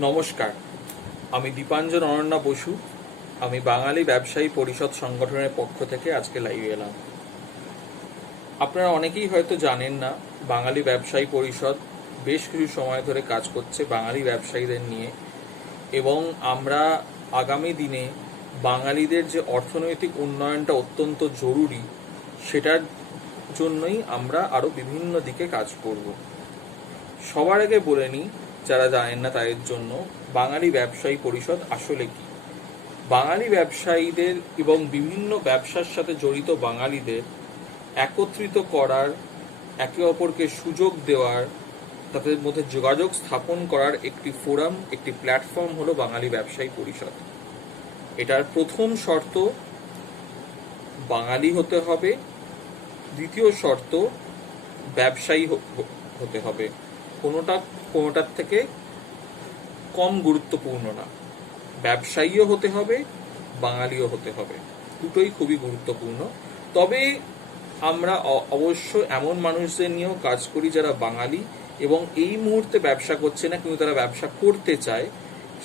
নমস্কার, আমি দীপাঞ্জন অনন্যা বসু। আমি বাঙালি ব্যবসায়ী পরিষদ সংগঠনের পক্ষ থেকে আজকে লাইভে এলাম। আপনারা অনেকেই হয়তো জানেন না, বাঙালি ব্যবসায়ী পরিষদ বেশ কিছু সময় ধরে কাজ করছে বাঙালি ব্যবসায়ীদের নিয়ে, এবং আমরা আগামী দিনে বাঙালিদের যে অর্থনৈতিক উন্নয়নটা অত্যন্ত জরুরি, সেটার জন্যই আমরা আরও বিভিন্ন দিকে কাজ করব। সবার আগে বলে নিই, যারা জানেন না তাদের জন্য, বাঙালি ব্যবসায়ী পরিষদ আসলে কি। বাঙালি ব্যবসায়ীদের এবং বিভিন্ন ব্যবসার সাথে জড়িত বাঙালিদের একত্রিত করার, একে অপরকে সুযোগ দেওয়ার, তাদের মধ্যে যোগাযোগ স্থাপন করার একটি ফোরাম, একটি প্ল্যাটফর্ম হলো বাঙালি ব্যবসায়ী পরিষদ। এটার প্রথম শর্ত বাঙালি হতে হবে, দ্বিতীয় শর্ত ব্যবসায়ী হতে হবে। কোনোটার থেকে কম গুরুত্বপূর্ণ না। ব্যবসায়ীও হতে হবে, বাঙালিও হতে হবে, দুটোই খুবই গুরুত্বপূর্ণ। তবে আমরা অবশ্য এমন মানুষদের নিয়েও কাজ করি যারা বাঙালি এবং এই মুহূর্তে ব্যবসা করছে না, কিন্তু তারা ব্যবসা করতে চায়,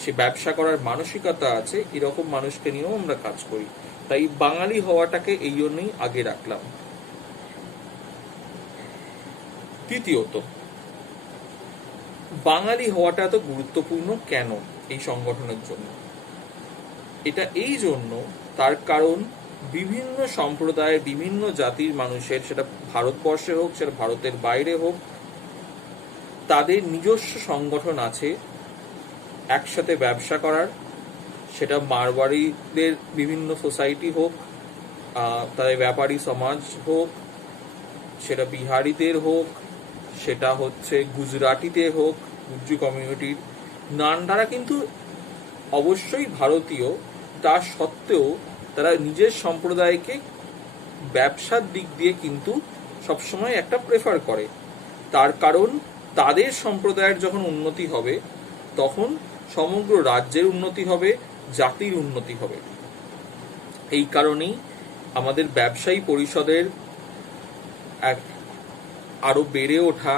সে ব্যবসা করার মানসিকতা আছে, এরকম মানুষকে নিয়েও আমরা কাজ করি। তাই বাঙালি হওয়াটাকে এই জন্যই আগে রাখলাম। তৃতীয়ত, বাঙালি হওয়াটা এত গুরুত্বপূর্ণ কেন এই সংগঠনের জন্য? এটা এই জন্য, তার কারণ বিভিন্ন সম্প্রদায়ের, বিভিন্ন জাতির মানুষের, সেটা ভারতবর্ষে হোক, সেটা ভারতের বাইরে হোক, তাদের নিজস্ব সংগঠন আছে একসাথে ব্যবসা করার। সেটা মারওয়াড়িদের বিভিন্ন সোসাইটি হোক, তাদের ব্যাপারী সমাজ হোক, সেটা বিহারিদের হোক, সেটা হচ্ছে গুজরাটিদের হোক, গুজ্জু কমিউনিটির। নানটারা কিন্তু অবশ্যই ভারতীয়, তা সত্ত্বেও তারা নিজের সম্প্রদায়কে ব্যবসার দিক দিয়ে কিন্তু সবসময় একটা প্রেফার করে। তার কারণ তাদের সম্প্রদায়ের যখন উন্নতি হবে, তখন সমগ্র রাজ্যের উন্নতি হবে, জাতির উন্নতি হবে। এই কারণেই আমাদের ব্যবসায়ী পরিষদের আরো বেড়ে ওঠা,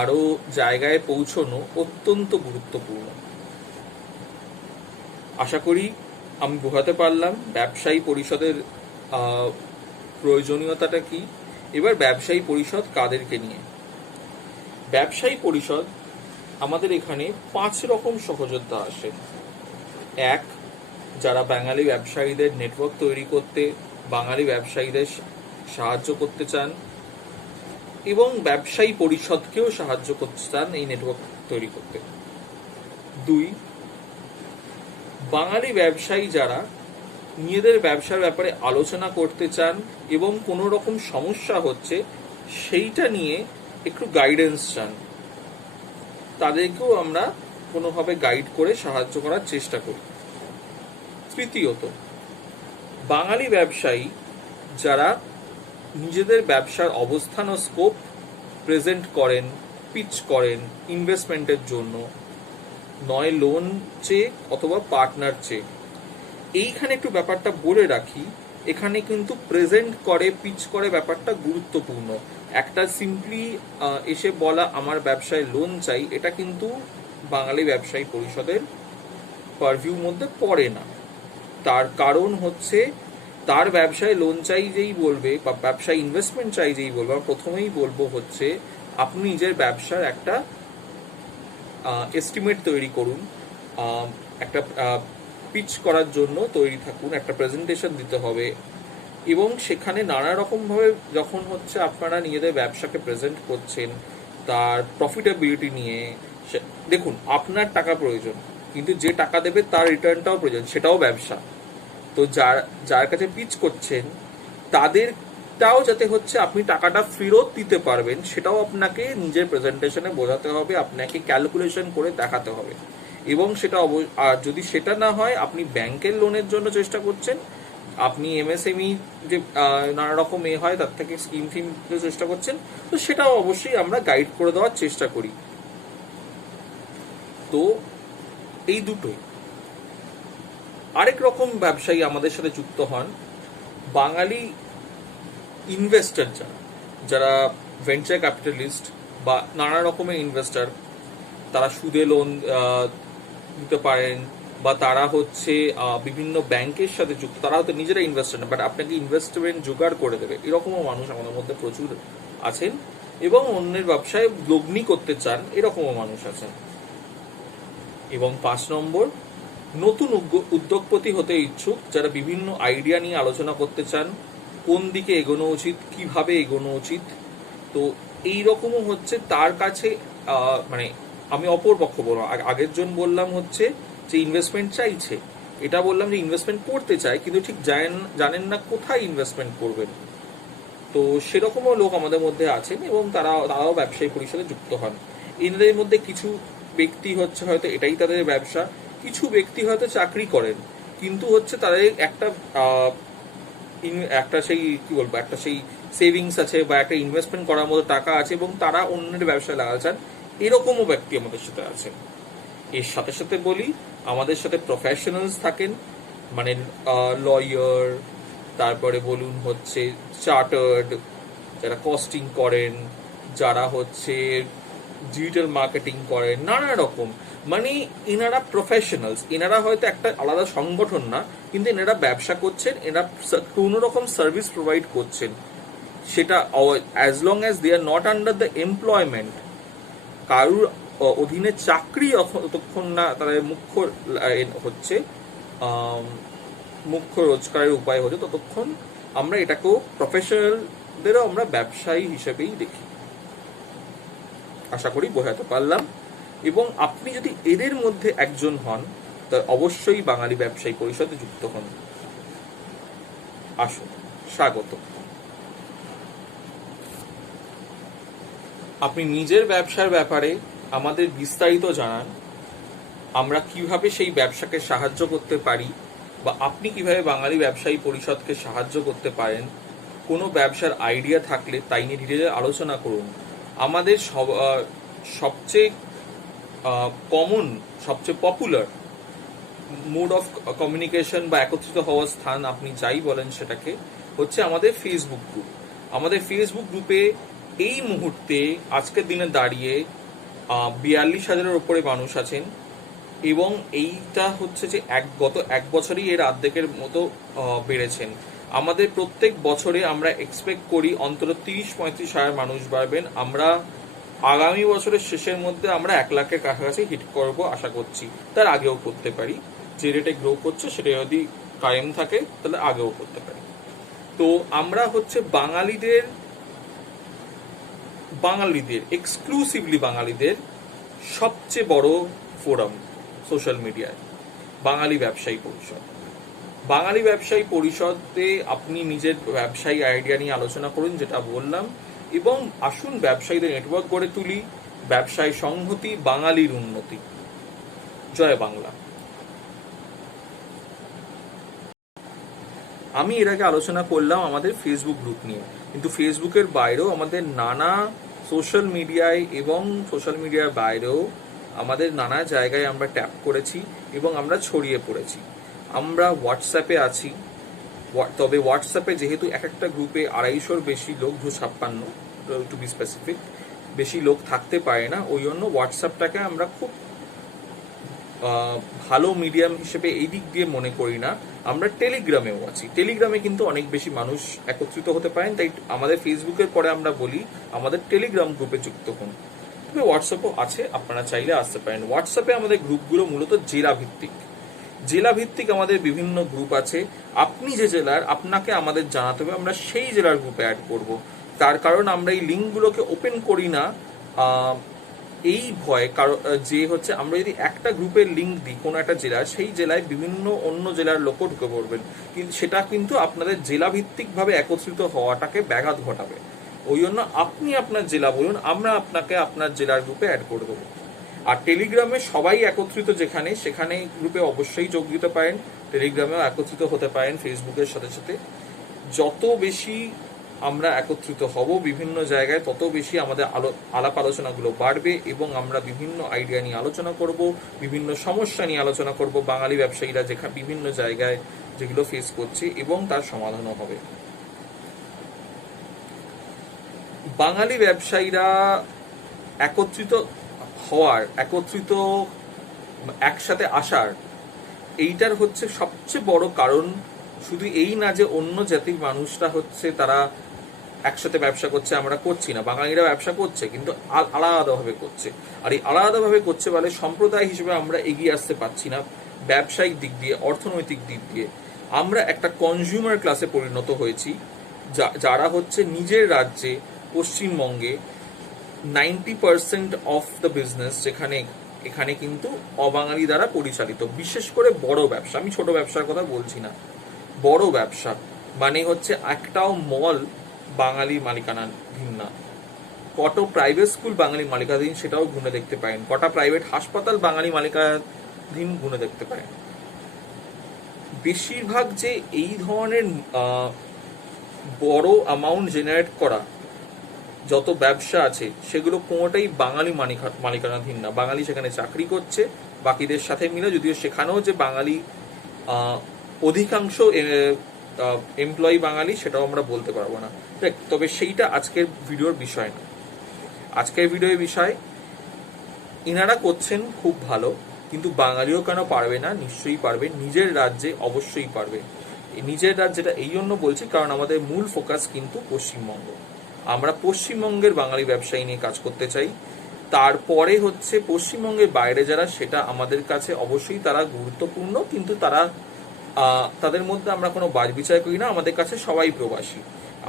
আরো জায়গায় পৌঁছানো অত্যন্ত গুরুত্বপূর্ণ। আশা করি আমি বোঝাতে পারলাম ব্যবসায়ী পরিষদের প্রয়োজনীয়তাটা কি। এবার ব্যবসায়ী পরিষদ কাদেরকে নিয়ে? ব্যবসায়ী পরিষদ আমাদের এখানে 5 রকম সহযোদ্ধা আসে। এক, যারা বাঙালি ব্যবসায়ীদের নেটওয়ার্ক তৈরি করতে, বাঙালি ব্যবসায়ীদের সাহায্য করতে চান এবং ব্যবসায়ী পরিষদকেও সাহায্য করতে চান এই নেটওয়ার্ক তৈরি করতে। 2, বাঙালি ব্যবসায়ী যারা নিজেদের ব্যবসার ব্যাপারে আলোচনা করতে চান এবং কোনো রকম সমস্যা হচ্ছে সেইটা নিয়ে একটু গাইডেন্স চান, তাদেরকেও আমরা কোনোভাবে গাইড করে সাহায্য করার চেষ্টা করি। তৃতীয়ত, বাঙালি ব্যবসায়ী যারা নিজেদের ব্যবসার অবস্থান ও স্কোপ প্রেজেন্ট করেন, পিচ করেন ইনভেস্টমেন্টের জন্য, নয় লোন চেক অথবা পার্টনার চেক। এইখানে একটু ব্যাপারটা বলে রাখি, এখানে কিন্তু প্রেজেন্ট করে, পিচ করে ব্যাপারটা গুরুত্বপূর্ণ। একটা সিম্পলি এসে বলা আমার ব্যবসায় লোন চাই, এটা কিন্তু বাঙালি ব্যবসায়ী পরিষদের পারভিউর মধ্যে পড়ে না। তার কারণ হচ্ছে, তার ব্যবসায় লোন চাই যেই বলবে বা ব্যবসায় ইনভেস্টমেন্ট চাই যেই বলবে, প্রথমেই বলবো হচ্ছে আপনি নিজের ব্যবসার একটা এস্টিমেট তৈরি করুন, একটা পিচ করার জন্য তৈরি থাকুন, একটা প্রেজেন্টেশন দিতে হবে এবং সেখানে নানা রকমভাবে যখন হচ্ছে আপনারা নিজেদের ব্যবসাকে প্রেজেন্ট করছেন, তার প্রফিটেবিলিটি নিয়ে, দেখুন আপনার টাকা প্রয়োজন, কিন্তু যে টাকা দেবে তার রিটার্নটাও প্রয়োজন, সেটাও ব্যবসা। তো যার কাছে পিচ করছেন তাদেরটাও যাতে হচ্ছে আপনি টাকাটা ফেরত দিতে পারবেন, সেটাও আপনাকে নিজের প্রেজেন্টেশনে বোঝাতে হবে, আপনাকে ক্যালকুলেশন করে দেখাতে হবে। এবং সেটা আর যদি সেটা না হয়, আপনি ব্যাংকের লোনের জন্য চেষ্টা করছেন, আপনি এমএসএমই যে নানা রকম হয় তার থেকে স্কিম ফিম চেষ্টা করছেন, তো সেটাও অবশ্যই আমরা গাইড করে দেওয়ার চেষ্টা করি। তো এই দুটোই। আরেক রকম ব্যবসায়ী আমাদের সাথে যুক্ত হন বাঙালি ইনভেস্টর, যারা ভেঞ্চার ক্যাপিটালিস্ট বা নানা রকমের ইনভেস্টর। তারা সুদে লোন দিতে পারেন, বা তারা হচ্ছে বিভিন্ন ব্যাংকের সাথে যুক্ত, তারা হয়তো নিজেরা ইনভেস্টার না, বাট আপনাকে ইনভেস্টমেন্ট জোগাড় করে দেবে, এরকমও মানুষ আমাদের মধ্যে প্রচুর আছেন। এবং অন্যের ব্যবসায় লগ্নি করতে চান, এরকমও মানুষ আছেন। এবং 5 নম্বর, নতুন উদ্যোগপতি হতে ইচ্ছুক, যারা বিভিন্ন আইডিয়া নিয়ে আলোচনা করতে চান, কোন দিকে এগোনো উচিত, কিভাবে এগোনো উচিত। তো এই রকমও হচ্ছে তার কাছে মানে আমি অপর পক্ষ বললাম, আগের জন বললাম হচ্ছে যে ইনভেস্টমেন্ট চাইছে, এটা বললাম যে ইনভেস্টমেন্ট করতে চায় কিন্তু ঠিক জানেন না কোথায় ইনভেস্টমেন্ট করবেন। তো সেরকমও লোক আমাদের মধ্যে আছেন এবং তারাও ব্যবসায়ী পরিষদে যুক্ত হন। এদের মধ্যে কিছু ব্যক্তি হচ্ছে হয়তো এটাই তাদের ব্যবসা, কিছু ব্যক্তি হয়তো চাকরি করেন, কিন্তু হচ্ছে তাদের একটা সেই কি বলবো, একটা সেই সেভিংস আছে বা একটা ইনভেস্টমেন্ট করার মতো টাকা আছে এবং তারা অন্যের ব্যবসায় লাগাতে চান, এরকমও ব্যক্তি আমাদের সাথে আছে। এর সাথে সাথে বলি, আমাদের সাথে প্রফেশনালস থাকেন, মানে লয়ার, তারপরে বলুন হচ্ছে চার্টার্ড, যারা কস্টিং করেন, যারা হচ্ছে ডিজিটাল মার্কেটিং করেন, নানা রকম, মানে এনারা প্রফেশনালস, এনারা হয়তো একটা আলাদা সংগঠন না, কিন্তু এনারা ব্যবসা করছেন, এনারা কোনো রকম সার্ভিস প্রোভাইড করছেন, সেটা as long as they are not under the employment, কারুর অধীনে চাকরি যতক্ষণ না তাদের হচ্ছে মুখ্য রোজগারের উপায় হচ্ছে, ততক্ষণ আমরা এটাকেও প্রফেশনালদেরও আমরা ব্যবসায়ী হিসেবেই দেখি। আশা করি বোঝাতে পারলাম। এবং আপনি যদি এদের মধ্যে একজন হন, তা অবশ্যই বাঙালি ব্যবসায়ী পরিষদে যুক্ত হন। আসুন, স্বাগত। আপনি নিজের ব্যবসার ব্যাপারে আমাদের বিস্তারিত জানান, আমরা কিভাবে সেই ব্যবসাকে সাহায্য করতে পারি, বা আপনি কিভাবে বাঙালি ব্যবসায়ী পরিষদকে সাহায্য করতে পারেন। কোনো ব্যবসার আইডিয়া থাকলে তাই নিয়ে ডিটেলে আলোচনা করুন। আমাদের সবচেয়ে কমন, সবচেয়ে পপুলার মোড অফ কমিউনিকেশন বা একত্রিত হওয়ার স্থান, আপনি যাই বলেন সেটাকে, হচ্ছে আমাদের ফেসবুক গ্রুপ। আমাদের ফেসবুক গ্রুপে এই মুহূর্তে আজকের দিনে দাঁড়িয়ে 42,000-এর ওপরে মানুষ আছেন, এবং এইটা হচ্ছে যে গত 1 বছরই এর অর্ধেকের মতো বেড়েছেন। আমাদের প্রত্যেক বছরে আমরা এক্সপেক্ট করি অন্তত 30-35 হাজার মানুষ বাড়বেন। আমরা আগামী বছরের শেষের মধ্যে আমরা 1 লাখের কাছাকাছি হিট করব আশা করছি, তার আগেও করতে পারি। যে রেটে গ্রো করছে সেটা যদি কায়েম থাকে তাহলে আগেও করতে পারি। তো আমরা হচ্ছে বাঙালিদের এক্সক্লুসিভলি বাঙালিদের সবচেয়ে বড় ফোরাম সোশ্যাল মিডিয়ায় বাঙালি ব্যবসায়ী পরিষদ। বাঙালি ব্যবসায়ী পরিষদে আপনি নিজের ব্যবসায়ী আইডিয়া নিয়ে আলোচনা করুন, যেটা বললাম, এবং আসুন ব্যবসায়ীদের নেটওয়ার্ক গড়ে তুলি। ব্যবসায় সংহতি, বাঙালির উন্নতি। জয় বাংলা। আমি এর আগে আলোচনা করলাম আমাদের ফেসবুক গ্রুপ নিয়ে, কিন্তু ফেসবুকের বাইরেও আমাদের নানা সোশ্যাল মিডিয়ায় এবং সোশ্যাল মিডিয়ার বাইরেও আমাদের নানা জায়গায় আমরা ট্যাপ করেছি এবং আমরা ছড়িয়ে পড়েছি। আমরা হোয়াটসঅ্যাপে আছি, তবে হোয়াটসঅ্যাপে যেহেতু এক একটা গ্রুপে 250-র বেশি লোক, 256 টু বি স্পেসিফিক, বেশি লোক থাকতে পারে না, ওই জন্য হোয়াটসঅ্যাপটাকে আমরা খুব ভালো মিডিয়াম হিসেবে এই দিক দিয়ে মনে করি না। আমরা টেলিগ্রামেও আছি, টেলিগ্রামে কিন্তু অনেক বেশি মানুষ একত্রিত হতে পারেন, তাই আমাদের ফেসবুকের পরে আমরা বলি আমাদের টেলিগ্রাম গ্রুপে যুক্ত হন। তবে হোয়াটসঅ্যাপও আছে, আপনারা চাইলে আসতে পারেন। হোয়াটসঅ্যাপে আমাদের গ্রুপগুলো মূলত জেলা ভিত্তিক আমাদের বিভিন্ন গ্রুপ আছে। আপনি যে জেলার, আপনাকে আমাদের জানাতে হবে, আমরা সেই জেলার গ্রুপে অ্যাড করব। তার কারণ আমরা এই লিঙ্কগুলোকে ওপেন করি না এই ভয়, কারণ যে হচ্ছে আমরা যদি একটা গ্রুপের লিঙ্ক দিই কোনো একটা জেলার, সেই জেলায় বিভিন্ন অন্য জেলার লোকও ঢুকে পড়বেন, কিন্তু সেটা কিন্তু আপনাদের জেলা ভিত্তিকভাবে একত্রিত হওয়াটাকে ব্যাঘাত ঘটাবে। ওই জন্য আপনি আপনার জেলা বলুন, আমরা আপনাকে আপনার জেলার গ্রুপে অ্যাড করে দেবো। আর টেলিগ্রামে সবাই একত্রিত যেখানে, সেখানে গ্রুপে অবশ্যই যোগ দিতে পারেন। টেলিগ্রামেও একত্রিত হতে পারেন ফেসবুকের সাথে সাথে। যত বেশি আমরা একত্রিত হব বিভিন্ন জায়গায়, তত বেশি আমাদের আলাপ আলোচনাগুলো বাড়বে এবং আমরা বিভিন্ন আইডিয়া নিয়ে আলোচনা করব, বিভিন্ন সমস্যা নিয়ে আলোচনা করব, বাঙালি ব্যবসায়ীরা যেখানে বিভিন্ন জায়গায় যেগুলো ফেস করছে, এবং তার সমাধানও হবে। বাঙালি ব্যবসায়ীরা একত্রিত একসাথে আসার, এইটার হচ্ছে সবচেয়ে বড় কারণ শুধু এই না যে অন্য জাতির মানুষরা হচ্ছে তারা একসাথে ব্যবসা করছে, আমরা করছি না, বাঙালিরা ব্যবসা করছে কিন্তু আলাদাভাবে করছে। আর এই আলাদাভাবে করছে বলে সম্প্রদায় হিসেবে আমরা এগিয়ে আসতে পারছি না ব্যবসায়িক দিক দিয়ে, অর্থনৈতিক দিক দিয়ে। আমরা একটা কনজিউমার ক্লাসে পরিণত হয়েছি, যারা হচ্ছে নিজের রাজ্যে পশ্চিমবঙ্গে 90% অফ দ্য বিজনেস যেখানে এখানে কিন্তু অবাঙালি দ্বারা পরিচালিত। বিশেষ করে বড় ব্যবসা, আমি ছোট ব্যবসার কথা বলছি না, বড় ব্যবসা মানে হচ্ছে একটাও মল বাঙালি মালিকানাধীন না, কত প্রাইভেট স্কুল বাঙালি মালিকানাধীন সেটাও গুনে দেখতে পারেন, কটা প্রাইভেট হাসপাতাল বাঙালি মালিকানাধীন গুনে দেখতে পারেন। বেশিরভাগ যে এই ধরনের বড় অ্যামাউন্ট জেনারেট করা যত ব্যবসা আছে সেগুলো কোনোটাই বাঙালি মালিকানাধীন না। বাঙালি সেখানে চাকরি করছে বাকিদের সাথে মিলে, যদিও সেখানেও যে বাঙালি অধিকাংশ এমপ্লয়ি বাঙালি সেটাও আমরা বলতে পারবো না। তবে সেইটা আজকের ভিডিওর বিষয় না। আজকের ভিডিওর বিষয় ইনারা করছেন খুব ভালো, কিন্তু বাঙালিও কেন পারবে না? নিশ্চয়ই পারবে, নিজের রাজ্যে অবশ্যই পারবে। নিজের রাজ্যেটা এই জন্য বলছি কারণ আমাদের মূল ফোকাস কিন্তু পশ্চিমবঙ্গ। আমরা পশ্চিমবঙ্গের বাঙালি ব্যবসায়ী নিয়ে কাজ করতে চাই। তারপরে হচ্ছে পশ্চিমবঙ্গের বাইরে যারা, সেটা আমাদের কাছে অবশ্যই তারা গুরুত্বপূর্ণ, কিন্তু তারা তাদের মধ্যে আমরা কোনো বাছবিচার করি না। আমাদের কাছে সবাই প্রবাসী,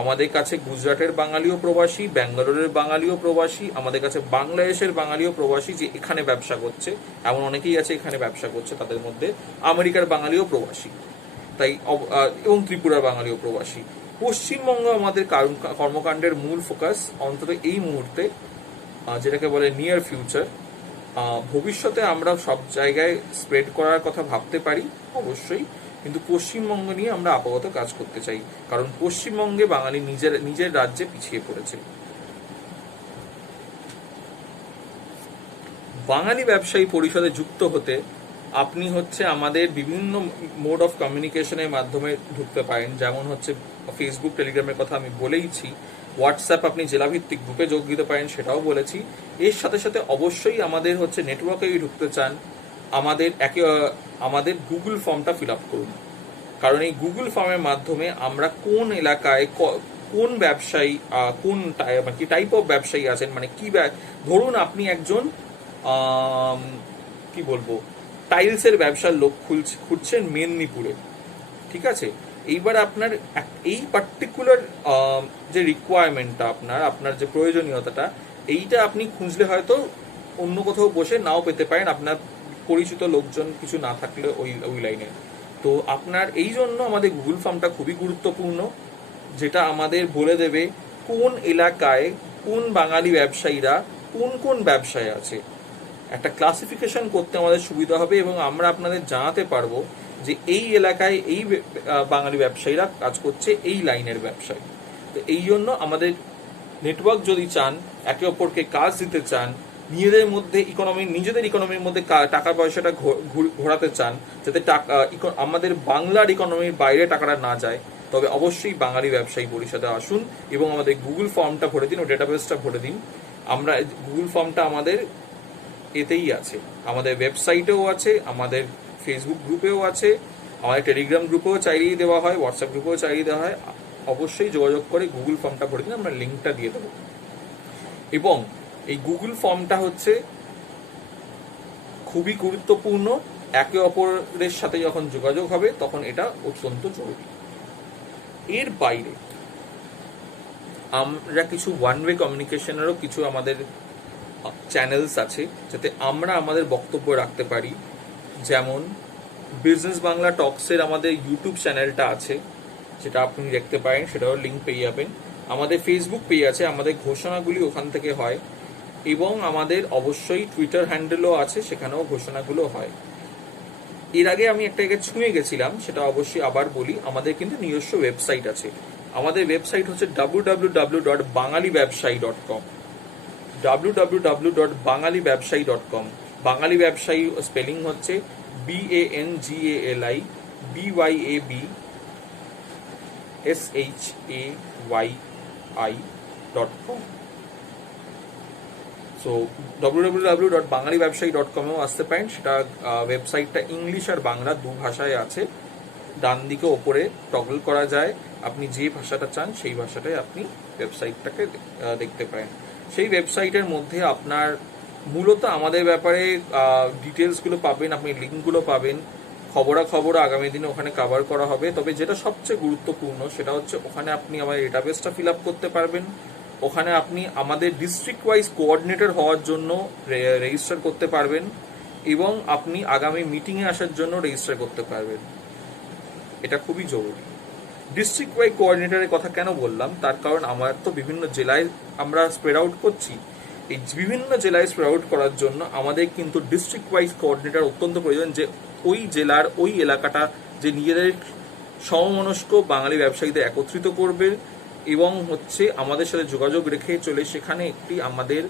আমাদের কাছে গুজরাটের বাঙালিও প্রবাসী, ব্যাঙ্গালোরের বাঙালিও প্রবাসী, আমাদের কাছে বাংলাদেশের বাঙালিও প্রবাসী যে এখানে ব্যবসা করছে, এমন অনেকেই আছে এখানে ব্যবসা করছে, তাদের মধ্যে আমেরিকার বাঙালিও প্রবাসী, তাই এবং ত্রিপুরার বাঙালিও প্রবাসী। পশ্চিমবঙ্গ আমাদের কর্মকাণ্ডের মূল ফোকাস, অন্তত এই মুহূর্তে, যেটাকে বলে নিয়ার ফিউচার। ভবিষ্যতে আমরা সব জায়গায় স্প্রেড করার কথা ভাবতে পারি অবশ্যই, কিন্তু পশ্চিমবঙ্গ নিয়ে আমরা আপাতত কাজ করতে চাই, কারণ পশ্চিমবঙ্গে বাঙালি নিজের রাজ্যে পিছিয়ে পড়েছে। বাঙালি ব্যবসায়ী পরিষদে যুক্ত হতে আপনি হচ্ছে আমাদের বিভিন্ন মোড অফ কমিউনিকেশনের মাধ্যমে ঢুকতে পারেন, যেমন হচ্ছে ফেসবুক, টেলিগ্রামের কথা আমি বলেইছি। হোয়াটসঅ্যাপ আপনি জেলাভিত্তিক গ্রুপে যোগ দিতে পারেন, সেটাও বলেছি। এর সাথে সাথে অবশ্যই আমাদের হচ্ছে নেটওয়ার্কে ঢুকতে চান, আমাদের গুগল ফর্মটা ফিল আপ করুন, কারণ এই গুগল ফর্মের মাধ্যমে আমরা কোন এলাকায় কোন ব্যবসায়ী, কোন কি টাইপ অফ ব্যবসায়ী আছেন, মানে কি ধরুন আপনি একজন কি বলবো টাইলসের ব্যবসার লোক খুঁজছেন মেদিনীপুরে, ঠিক আছে। এইবার আপনার এই পার্টিকুলার যে রিকোয়ারমেন্টটা, আপনার যে প্রয়োজনীয়তাটা, এইটা আপনি খুঁজলে হয়তো অন্য কোথাও বসে নাও পেতে পারেন, আপনার পরিচিত লোকজন কিছু না থাকলে ওই লাইনে। তো আপনার এই জন্য আমাদের গুগল ফর্মটা খুবই গুরুত্বপূর্ণ, যেটা আমাদের বলে দেবে কোন এলাকায় কোন বাঙালি ব্যবসায়ীরা কোন ব্যবসায় আছে। একটা ক্লাসিফিকেশন করতে আমাদের সুবিধা হবে এবং আমরা আপনাদের জানাতে পারবো যে এই এলাকায় এই বাঙালি ব্যবসায়ীরা কাজ করছে এই লাইনের ব্যবসায়। তো এই জন্য আমাদের নেটওয়ার্ক যদি চান, একে অপরকে কাজ দিতে চান, নিজেদের ইকোনমির মধ্যে টাকা পয়সাটা ঘোরাতে চান, যাতে আমাদের বাংলার ইকোনমির বাইরে টাকাটা না যায়, তবে অবশ্যই বাঙালি ব্যবসায়ী পরিষদে আসুন এবং আমাদের গুগল ফর্মটা ভরে দিন ও ডেটাবেসটা ভরে দিন। আমরা গুগল ফর্মটা আমাদের এতেই আছে, আমাদের ওয়েবসাইটেও আছে, আমাদের ফেসবুক গ্রুপেও আছে, আমাদের টেলিগ্রাম গ্রুপেও চাইলেই দেওয়া হয়, হোয়াটসঅ্যাপ গ্রুপেও চাইলেই দেওয়া হয়। অবশ্যই যোগাযোগ করে গুগল ফর্মটা ভরে দিন, আমরা লিঙ্কটা দিয়ে দেবো। এবং এই গুগল ফর্মটা হচ্ছে খুবই গুরুত্বপূর্ণ, একে অপরের সাথে যখন যোগাযোগ হবে তখন এটা অত্যন্ত জরুরি। এর বাইরে আমরা কিছু ওয়ান ওয়ে কমিউনিকেশনেরও কিছু আমাদের চ্যানেলস আছে, যাতে আমরা আমাদের বক্তব্য রাখতে পারি। যেমন বিজনেস বাংলা টক্সের আমাদের ইউটিউব চ্যানেলটা আছে, যেটা আপনি দেখতে পারেন, সেটাও লিঙ্ক পেয়ে যাবেন। আমাদের ফেসবুক পেজ আছে, আমাদের ঘোষণাগুলি ওখান থেকে হয়, এবং আমাদের অবশ্যই টুইটার হ্যান্ডেলও আছে, সেখানেও ঘোষণাগুলো হয়। এর আগে আমি একটা জায়গায় ছুঁয়ে গেছিলাম, সেটা অবশ্যই আবার বলি, আমাদের কিন্তু নিজস্ব ওয়েবসাইট আছে। আমাদের ওয়েবসাইট হচ্ছে www.bangalibabshayi.com, www.bangalibabshayi.com। বাঙালি ব্যবসায়ী স্পেলিং হচ্ছে BANGALIBYABSHAYI.com। সো www.bangalibabsayi.com-এও আসতে পারেন। সেটা ওয়েবসাইটটা ইংলিশ আর বাংলা দু ভাষায় আছে। ডান দিকে ওপরে টগল করা যায়, আপনি যে ভাষাটা চান সেই ভাষাটাই আপনি ওয়েবসাইটটাকে দেখতে পারেন। সেই ওয়েবসাইটের মধ্যে আপনার মূলত আমাদের ব্যাপারে ডিটেলসগুলো পাবেন, আপনি লিঙ্কগুলো পাবেন, খবরাখবর আগামী দিনে ওখানে কভার করা হবে। তবে যেটা সবচেয়ে গুরুত্বপূর্ণ সেটা হচ্ছে ওখানে আপনি আমাদের ডেটাবেসটা ফিল আপ করতে পারবেন, ওখানে আপনি আমাদের ডিস্ট্রিক্ট ওয়াইজ কোঅর্ডিনেটর হওয়ার জন্য রেজিস্টার করতে পারবেন, এবং আপনি আগামী মিটিংয়ে আসার জন্য রেজিস্টার করতে পারবেন। এটা খুবই জরুরি। ডিস্ট্রিক্ট ওয়াইজ কোঅর্ডিনেটরের কথা কেন বললাম, তার কারণ আমার তো বিভিন্ন জেলায় আমরা স্প্রেড আউট করছি। এই বিভিন্ন জেলায় স্প্রেড আউট করার জন্য আমাদের কিন্তু ডিস্ট্রিক্ট ওয়াইজ কোঅর্ডিনেটর অত্যন্ত প্রয়োজন, যে ওই জেলার ওই এলাকাটা যে নিজেদের সমমনস্ক বাঙালি ব্যবসায়ীদের একত্রিত করবে এবং হচ্ছে আমাদের সাথে যোগাযোগ রেখে চলে সেখানে একটি আমাদের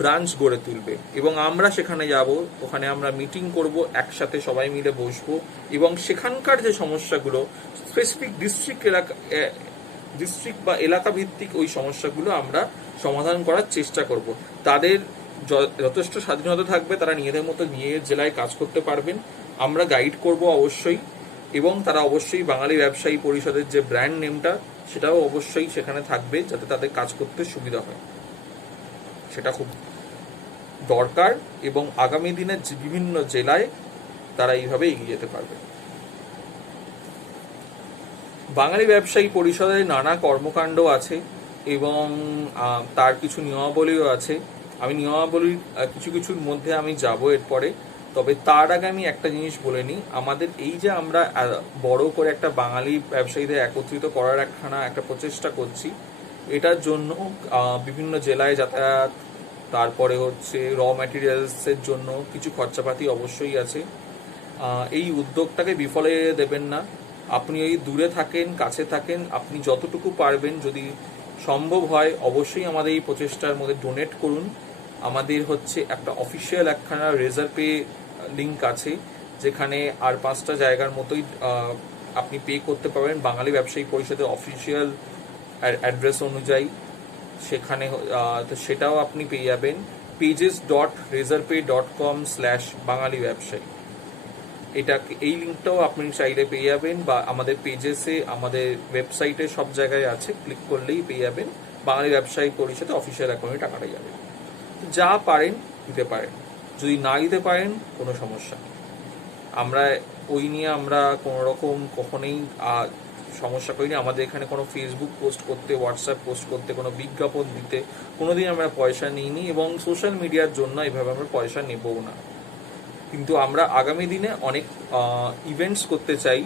ব্রাঞ্চ গড়ে তুলবে, এবং আমরা সেখানে যাব, ওখানে আমরা মিটিং করব, একসাথে সবাই মিলে বসবো, এবং সেখানকার যে সমস্যাগুলো স্পেসিফিক ডিস্ট্রিক্ট বা এলাকা ভিত্তিক ওই সমস্যাগুলো আমরা সমাধান করার চেষ্টা করব। তাদের যথেষ্ট স্বাধীনতা থাকবে, তারা নিজেদের মতো নিজের জেলায় কাজ করতে পারবেন, আমরা গাইড করব অবশ্যই, এবং তারা অবশ্যই বাঙালি ব্যবসায়ী পরিষদের যে ব্র্যান্ড নেমটা সেটাও অবশ্যই সেখানে থাকবে, যাতে তাদের কাজ করতে সুবিধা হয়। সেটা খুব দরকার, এবং আগামী দিনে বিভিন্ন জেলায় তারা এইভাবে এগিয়ে যেতে পারবে। বাঙালি ব্যবসায়ী পরিষদের নানা কর্মকাণ্ড আছে এবং তার কিছু নিয়মাবলীও আছে। আমি নিয়মাবলীর কিছুর মধ্যে আমি যাব এরপরে। তবে তার আগে আমি একটা জিনিস বলে নিই, আমাদের এই যে আমরা বড় করে একটা বাঙালি ব্যবসায়ীদের একত্রিত করার একটা প্রচেষ্টা করছি, এটার জন্য বিভিন্ন জেলায় যাতায়াত, তারপরে হচ্ছে র ম্যাটেরিয়ালসের জন্য কিছু খরচাপাতি অবশ্যই আছে। এই উদ্যোগটাকে বিফলে দেবেন না। আপনি এই দূরে থাকেন কাছে থাকেন, আপনি যতটুকু পারবেন যদি সম্ভব হয় অবশ্যই আমাদের এই প্রচেষ্টার মধ্যে ডোনেট করুন। আমাদের হচ্ছে একটা অফিসিয়াল একখানা রেজার পে লিঙ্ক আছে, যেখানে আর 5টা জায়গার মতোই আপনি পে করতে পারবেন বাঙালি ব্যবসায়ী পরিষদের অফিসিয়াল অ্যাড্রেস অনুযায়ী। সেখানে তো সেটাও আপনি পেয়ে যাবেন pages.razorpay.com/বাঙালি ব্যবসায়ী। এই লিঙ্কটাও আপনি চাইলে পেয়ে যাবেন, বা আমাদের পেজেসে আমাদের ওয়েবসাইটে সব জায়গায় আছে, ক্লিক করলেই পেয়ে যাবেন। বাঙালি ব্যবসায়ী পরিষদে অফিসিয়াল অ্যাকাউন্টে টাকাটা যাবে। যা পারেন দিতে পারেন, যদি না দিতে পারেন কোনো সমস্যা নেই। আমরা কোনো রকম কখনোই সমস্যা করিনি। আমাদের এখানে কোনো ফেসবুক পোস্ট করতে, হোয়াটসঅ্যাপ পোস্ট করতে, কোনো বিজ্ঞাপন দিতে কোনোদিন আমরা পয়সা নিইনি, এবং সোশ্যাল মিডিয়ার জন্য এভাবে আমরা পয়সা নেবও না। কিন্তু আমরা আগামী দিনে অনেক ইভেন্টস করতে চাই,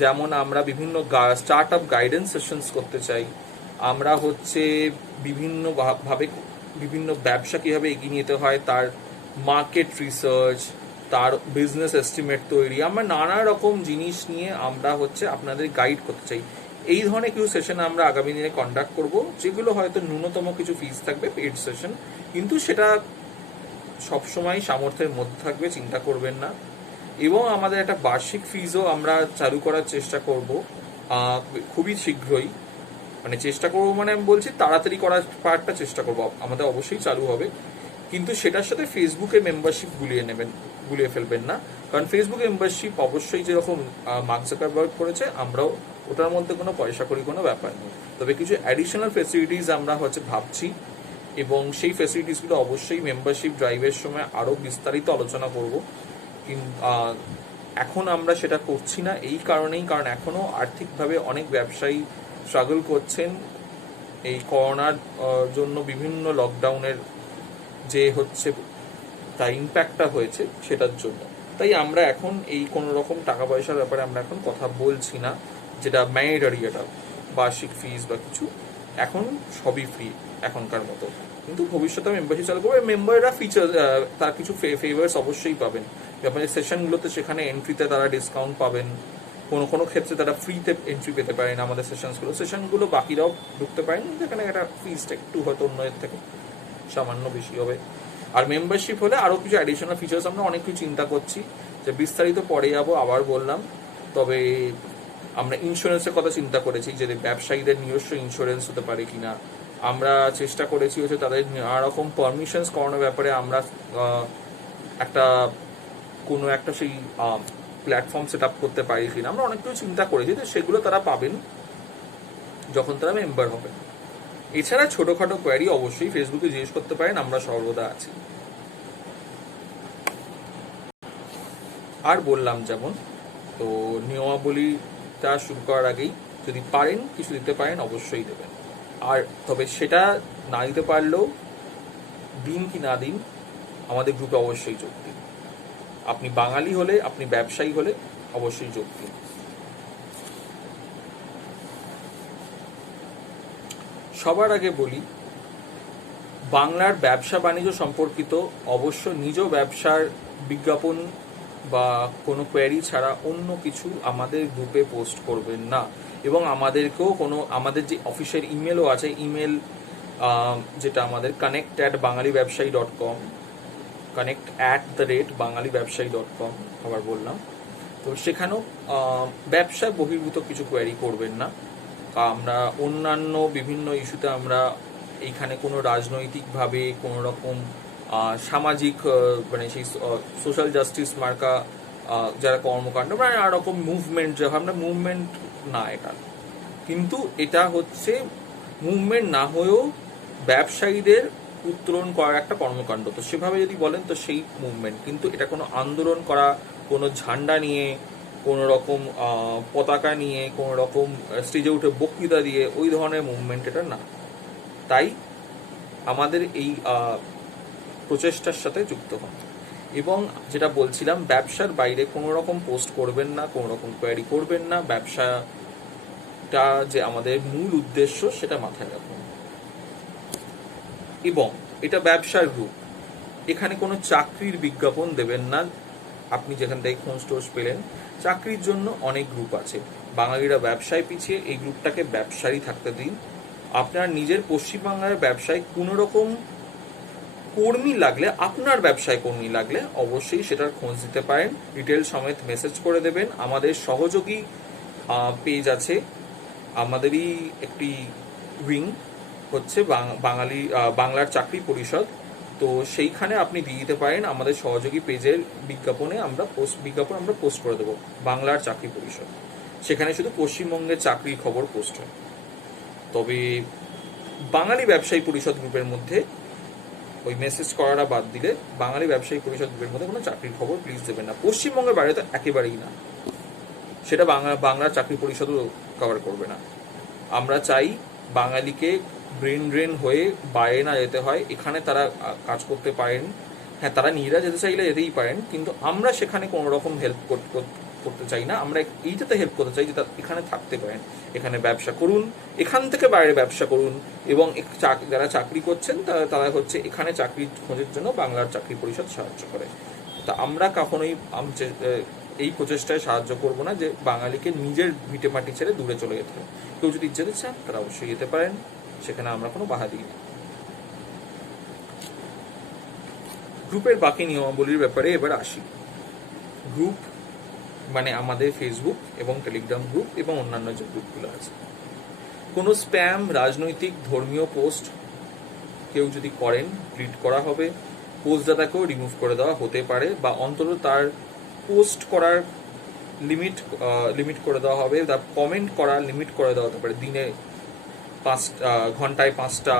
যেমন আমরা বিভিন্ন স্টার্ট আপ গাইডেন্স সেশনস করতে চাই। আমরা হচ্ছে বিভিন্ন ব্যবসা কীভাবে এগিয়ে নিতে হয় তার মার্কেট রিসার্চ, তার বিজনেস এস্টিমেট তৈরি, আমরা নানা রকম জিনিস নিয়ে আমরা হচ্ছে আপনাদের গাইড করতে চাই। এই ধরনের কিছু সেশন আমরা আগামী দিনে কন্ডাক্ট করব, যেগুলো হয়তো ন্যূনতম কিছু ফিস থাকবে, পেইড সেশন, কিন্তু সেটা সবসময় সামর্থ্যের মধ্যে থাকবে, চিন্তা করবেন না। এবং আমাদের একটা বার্ষিক ফিজও আমরা চালু করার চেষ্টা করব খুবই শীঘ্রই। চেষ্টা করবো আমি বলছি তাড়াতাড়ি করার পার্টটা চেষ্টা করবো, আমাদের অবশ্যই চালু হবে। কিন্তু সেটার সাথে ফেসবুকে মেম্বারশিপ গুলিয়ে ফেলবেন না, কারণ ফেসবুকে মেম্বারশিপ অবশ্যই যেরকম মার্ক জাকারবার্গ করেছে, আমরাও ওটার মধ্যে কোনো পয়সা করি কোনো ব্যাপার নেই। তবে কিছু অ্যাডিশনাল ফেসিলিটিস আমরা ভাবছি, এবং সেই ফেসিলিটিসগুলো অবশ্যই মেম্বারশিপ ড্রাইভের সময় আরও বিস্তারিত আলোচনা করব। এখন আমরা সেটা করছি না এই কারণেই, কারণ এখনও আর্থিকভাবে অনেক ব্যবসায়ী স্ট্রাগল করছেন এই করোনার জন্য, বিভিন্ন লকডাউনের যে তার ইম্প্যাক্টটা হয়েছে সেটার জন্য। তাই আমরা এখন এই কোনো রকম টাকা পয়সার ব্যাপারে আমরা এখন কথা বলছি না, যেটা ম্যান্ডেটরি, এটা বার্ষিক ফিস বা কিছু, এখন সবই ফ্রি এখনকার মতো। কিন্তু ভবিষ্যতে মেম্বারশিপ চালু করবো, মেম্বাররা ফিচার তার কিছু ফেভার্স অবশ্যই পাবেন। আপনাদের সেশনগুলোতে সেখানে এন্ট্রিতে তারা ডিসকাউন্ট পাবেন, কোনো ক্ষেত্রে তারা ফ্রিতে এন্ট্রি পেতে পারেন আমাদের সেশনগুলো বাকিরাও ঢুকতে পারেন, যেখানে একটা ফিসটা একটু হয়তো অন্যদের থেকে সামান্য বেশি হবে। আর মেম্বারশিপ হলে আরও কিছু অ্যাডিশনাল ফিচার্স আমরা অনেক কিছু চিন্তা করছি, যে বিস্তারিত পরে যাবো, আবার বললাম। তবে আমরা ইন্স্যুরেন্সের কথা চিন্তা করেছি, যে ব্যবসায়ীদের নিজস্ব ইন্স্যুরেন্স হতে পারে কিনা, আমরা চেষ্টা করেছি হচ্ছে তাদের নানা রকম পারমিশনস করানোর ব্যাপারে আমরা একটা কোনো একটা সেই প্ল্যাটফর্ম সেট আপ করতে পারি কিনা, আমরা অনেক কিছু চিন্তা করেছি, তো সেগুলো তারা পাবেন যখন তারা মেম্বার হবেন। এছাড়া ছোটখাটো কোয়ারি অবশ্যই ফেসবুকে জিজ্ঞেস করতে পারেন, আমরা সর্বদা আছি। আর বললাম যেমন, তো নিয়মাবলীটা শুরু করার আগেই যদি পারেন কিছু দিতে পারেন অবশ্যই দেবেন। আর তবে সেটা না দিতে পারলেও দিন কি না দিন আমাদের গ্রুপে অবশ্যই যোগ দিন। আপনি বাঙালি হলে, আপনি ব্যবসায়ী হলে অবশ্যই যোগ দিন। সবার আগে বলি, বাংলার ব্যবসা বাণিজ্য সম্পর্কিত অবশ্য নিজ ব্যবসার বিজ্ঞাপন বা কোনো কোয়ারি ছাড়া অন্য কিছু আমাদের গ্রুপে পোস্ট করবেন না। এবং আমাদেরকেও আমাদের যে অফিসিয়াল ইমেলও আছে, ইমেল যেটা আমাদের connect@bangalibabsayi.com, connect@bangalibabsayi.com আবার বললাম, তো সেখানেও ব্যবসা বহির্ভূত কিছু কোয়ারি করবেন না। আমরা অন্যান্য বিভিন্ন ইস্যুতে আমরা এইখানে কোনো রাজনৈতিকভাবে কোনো রকম সামাজিক মানে সেই সোশ্যাল জাস্টিস মার্কা যারা কর্মকাণ্ড মানে নানা রকম মুভমেন্ট, যে আমরা মুভমেন্ট না এটা, কিন্তু এটা হচ্ছে মুভমেন্ট না হয়েও ব্যবসায়ীদের উত্তরণ করার একটা কর্মকাণ্ড। তো সেভাবে যদি বলেন তো সেই মুভমেন্ট, কিন্তু এটা কোনো আন্দোলন করা, কোনো ঝান্ডা নিয়ে, কোনো রকম পতাকা নিয়ে, কোনো রকম স্টেজে উঠে বক্তৃতা দিয়ে ওই ধরনের মুভমেন্ট এটা না। তাই আমাদের এই প্রচেষ্টার সাথে যুক্ত হন। এবং যেটা বলছিলাম, ব্যবসার বাইরে কোনো রকম পোস্ট করবেন না, কোনো রকম কোয়ারি করবেন না। ব্যবসাটা যে আমাদের মূল উদ্দেশ্য সেটা মাথায় রাখুন। এবং এটা ব্যবসার গ্রুপ, এখানে কোনো চাকরির বিজ্ঞাপন দেবেন না। আপনি যেখান থেকে খোঁজ টোজ পেলেন, চাকরির জন্য অনেক গ্রুপ আছে। বাঙালিরা ব্যবসায় পিছিয়ে, এই গ্রুপটাকে ব্যবসায়ী থাকতে দিন। আপনার নিজের পশ্চিমবাংলার ব্যবসায় কোনো রকম কর্মী লাগলে, আপনার ব্যবসায় কর্মী লাগলে অবশ্যই সেটার খোঁজ দিতে পারেন, ডিটেল সমেত মেসেজ করে দেবেন। আমাদের সহযোগী পেজ আছে, আমাদেরই একটি উইং হচ্ছে বাংলার চাকরি পরিষদ, তো সেইখানে আপনি দিয়ে দিতে পারেন আমাদের সহযোগী পেজের বিজ্ঞাপন আমরা পোস্ট করে দেবো, বাংলার চাকরি পরিষদ। সেখানে শুধু পশ্চিমবঙ্গের চাকরির খবর পোস্ট হয়। তবে বাঙালি ব্যবসায়ী পরিষদ গ্রুপের মধ্যে ওই মেসেজ করাটা বাদ দিলে বাঙালি ব্যবসায়ী পরিষদ গ্রুপের মধ্যে কোনো চাকরির খবর প্লিজ দেবেন না। পশ্চিমবঙ্গের বাইরে তো একেবারেই না, সেটা বাংলার চাকরি পরিষদও কভার করবে না। আমরা চাই বাঙালিকে ব্রেন ড্রেন হয়ে বাইরে না যেতে হয়, এখানে তারা কাজ করতে পারেন। হ্যাঁ, তারা নিজেরা যেতে চাইলে যেতেই পারেন, কিন্তু আমরা সেখানে কোনো রকম হেল্প করতে চাই না। আমরা এইটাতে হেল্প করতে চাই যে তারা এখানে থাকতে পারেন, এখানে ব্যবসা করুন, এখান থেকে বাইরে ব্যবসা করুন। এবং যারা চাকরি করছেন তারা হচ্ছে এখানে চাকরি খোঁজের জন্য বাংলার চাকরি পরিষদ সাহায্য করে। তা আমরা কখনোই এই প্রচেষ্টায় সাহায্য করব না যে বাঙালিকে নিজের ভিটে মাটি ছেড়ে দূরে চলে যেতে হবে। কেউ যদি যেতে চান তারা অবশ্যই যেতে পারেন, সেখানে আমরা কোনো বাধা দিই না। গ্রুপের বাকি নিয়মাবলীর ব্যাপারে এবার আসি। গ্রুপ মানে আমাদের ফেসবুক এবং টেলিগ্রাম গ্রুপ এবং অন্যান্য যে গ্রুপগুলো আছে, কোনো স্প্যাম, রাজনৈতিক, ধর্মীয় পোস্ট কেউ যদি করেন ডিলিট করা হবে। পোস্টদাতাকেও রিমুভ করে দেওয়া হতে পারে, বা অন্তত তার পোস্ট করার লিমিট করে দেওয়া হবে, তার কমেন্ট করার লিমিট করে দেওয়া হতে পারে। দিনে ঘন্টায় 5টা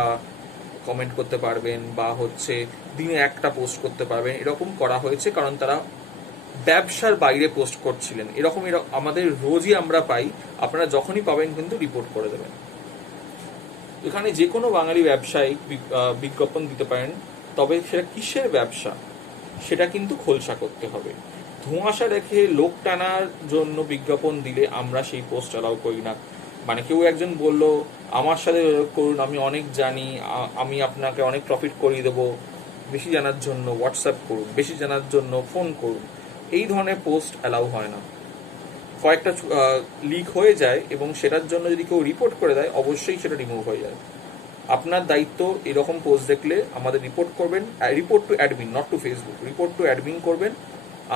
কমেন্ট করতে পারবেন, বা হচ্ছে দিনে 1টা পোস্ট করতে পারবেন, এরকম করা হয়েছে কারণ তারা ব্যবসার বাইরে পোস্ট করছিলেন। এরকম আমাদের রোজই আমরা পাই, আপনারা যখনই পাবেন কিন্তু রিপোর্ট করে দেবেন। এখানে যে কোনো বাঙালি ব্যবসায়িক বিজ্ঞাপন দিতে পারেন, তবে সেটা কিসের ব্যবসা সেটা কিন্তু খোলসা করতে হবে। ধোঁয়াশা রেখে লোক টানার জন্য বিজ্ঞাপন দিলে আমরা সেই পোস্ট অ্যালাউ করি না। মানে কেউ একজন বলল আমার সাথে করুন, আমি অনেক জানি, আমি আপনাকে অনেক প্রফিট করিয়ে দেবো, বেশি জানার জন্য হোয়াটসঅ্যাপ করুন, বেশি জানার জন্য ফোন করুন, এই ধরনের পোস্ট অ্যালাউ হয় না। কয়েকটা লিক হয়ে যায় এবং সেটার জন্য যদি কেউ রিপোর্ট করে দেয় অবশ্যই সেটা রিমুভ হয়ে যায়। আপনার দায়িত্ব এরকম পোস্ট দেখলে আমাদের রিপোর্ট করবেন, report to admin, not to Facebook, report to admin করবেন,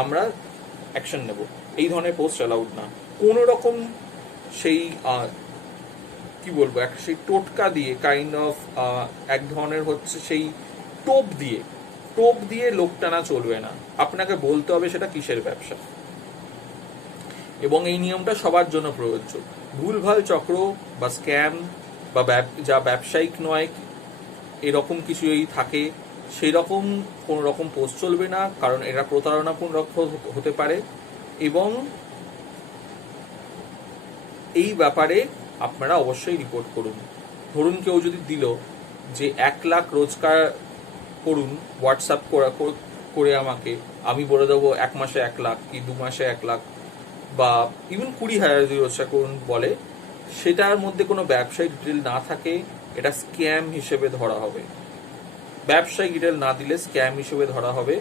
আমরা অ্যাকশন নেব। এই ধরনের পোস্ট অ্যালাউড না। কোনো রকম সেই কি কি বলবো, একটা সেই টোটকা দিয়ে কাইন্ড অফ এক ধরনের হচ্ছে সেই টোপ দিয়ে লোক টানা চলবে না। আপনাকে বলতে হবে সেটা কিসের ব্যবসা, এবং এই নিয়মটা সবার জন্য প্রযোজ্য। ভুলভাল চক্র বা স্ক্যাম বা যা ব্যবসায়িক নয় এরকম কিছুই থাকে, সেই রকম কোনো রকম পোস্ট চলবে না, কারণ এটা প্রতারণাপূর্ণ হতে পারে। এবং এই ব্যাপারে আপনারা অবশ্যই রিপোর্ট করুন। ধরুন কেউ যদি দিল যে 1 লাখ রোজগার করুন হোয়াটসঅ্যাপ করে আমাকে, আমি বলে দেবো 1 মাসে 1 লাখ কি 2 মাসে 1 লাখ বা ইভেন 20,000 যদি রোজগার করুন বলে, সেটার মধ্যে কোনো ব্যবসায়িক ডিটেল না থাকে, এটা স্ক্যাম হিসেবে ধরা হবে। ব্যবসায়িক ডিটেল না দিলে স্ক্যাম হিসেবে ধরা হবে।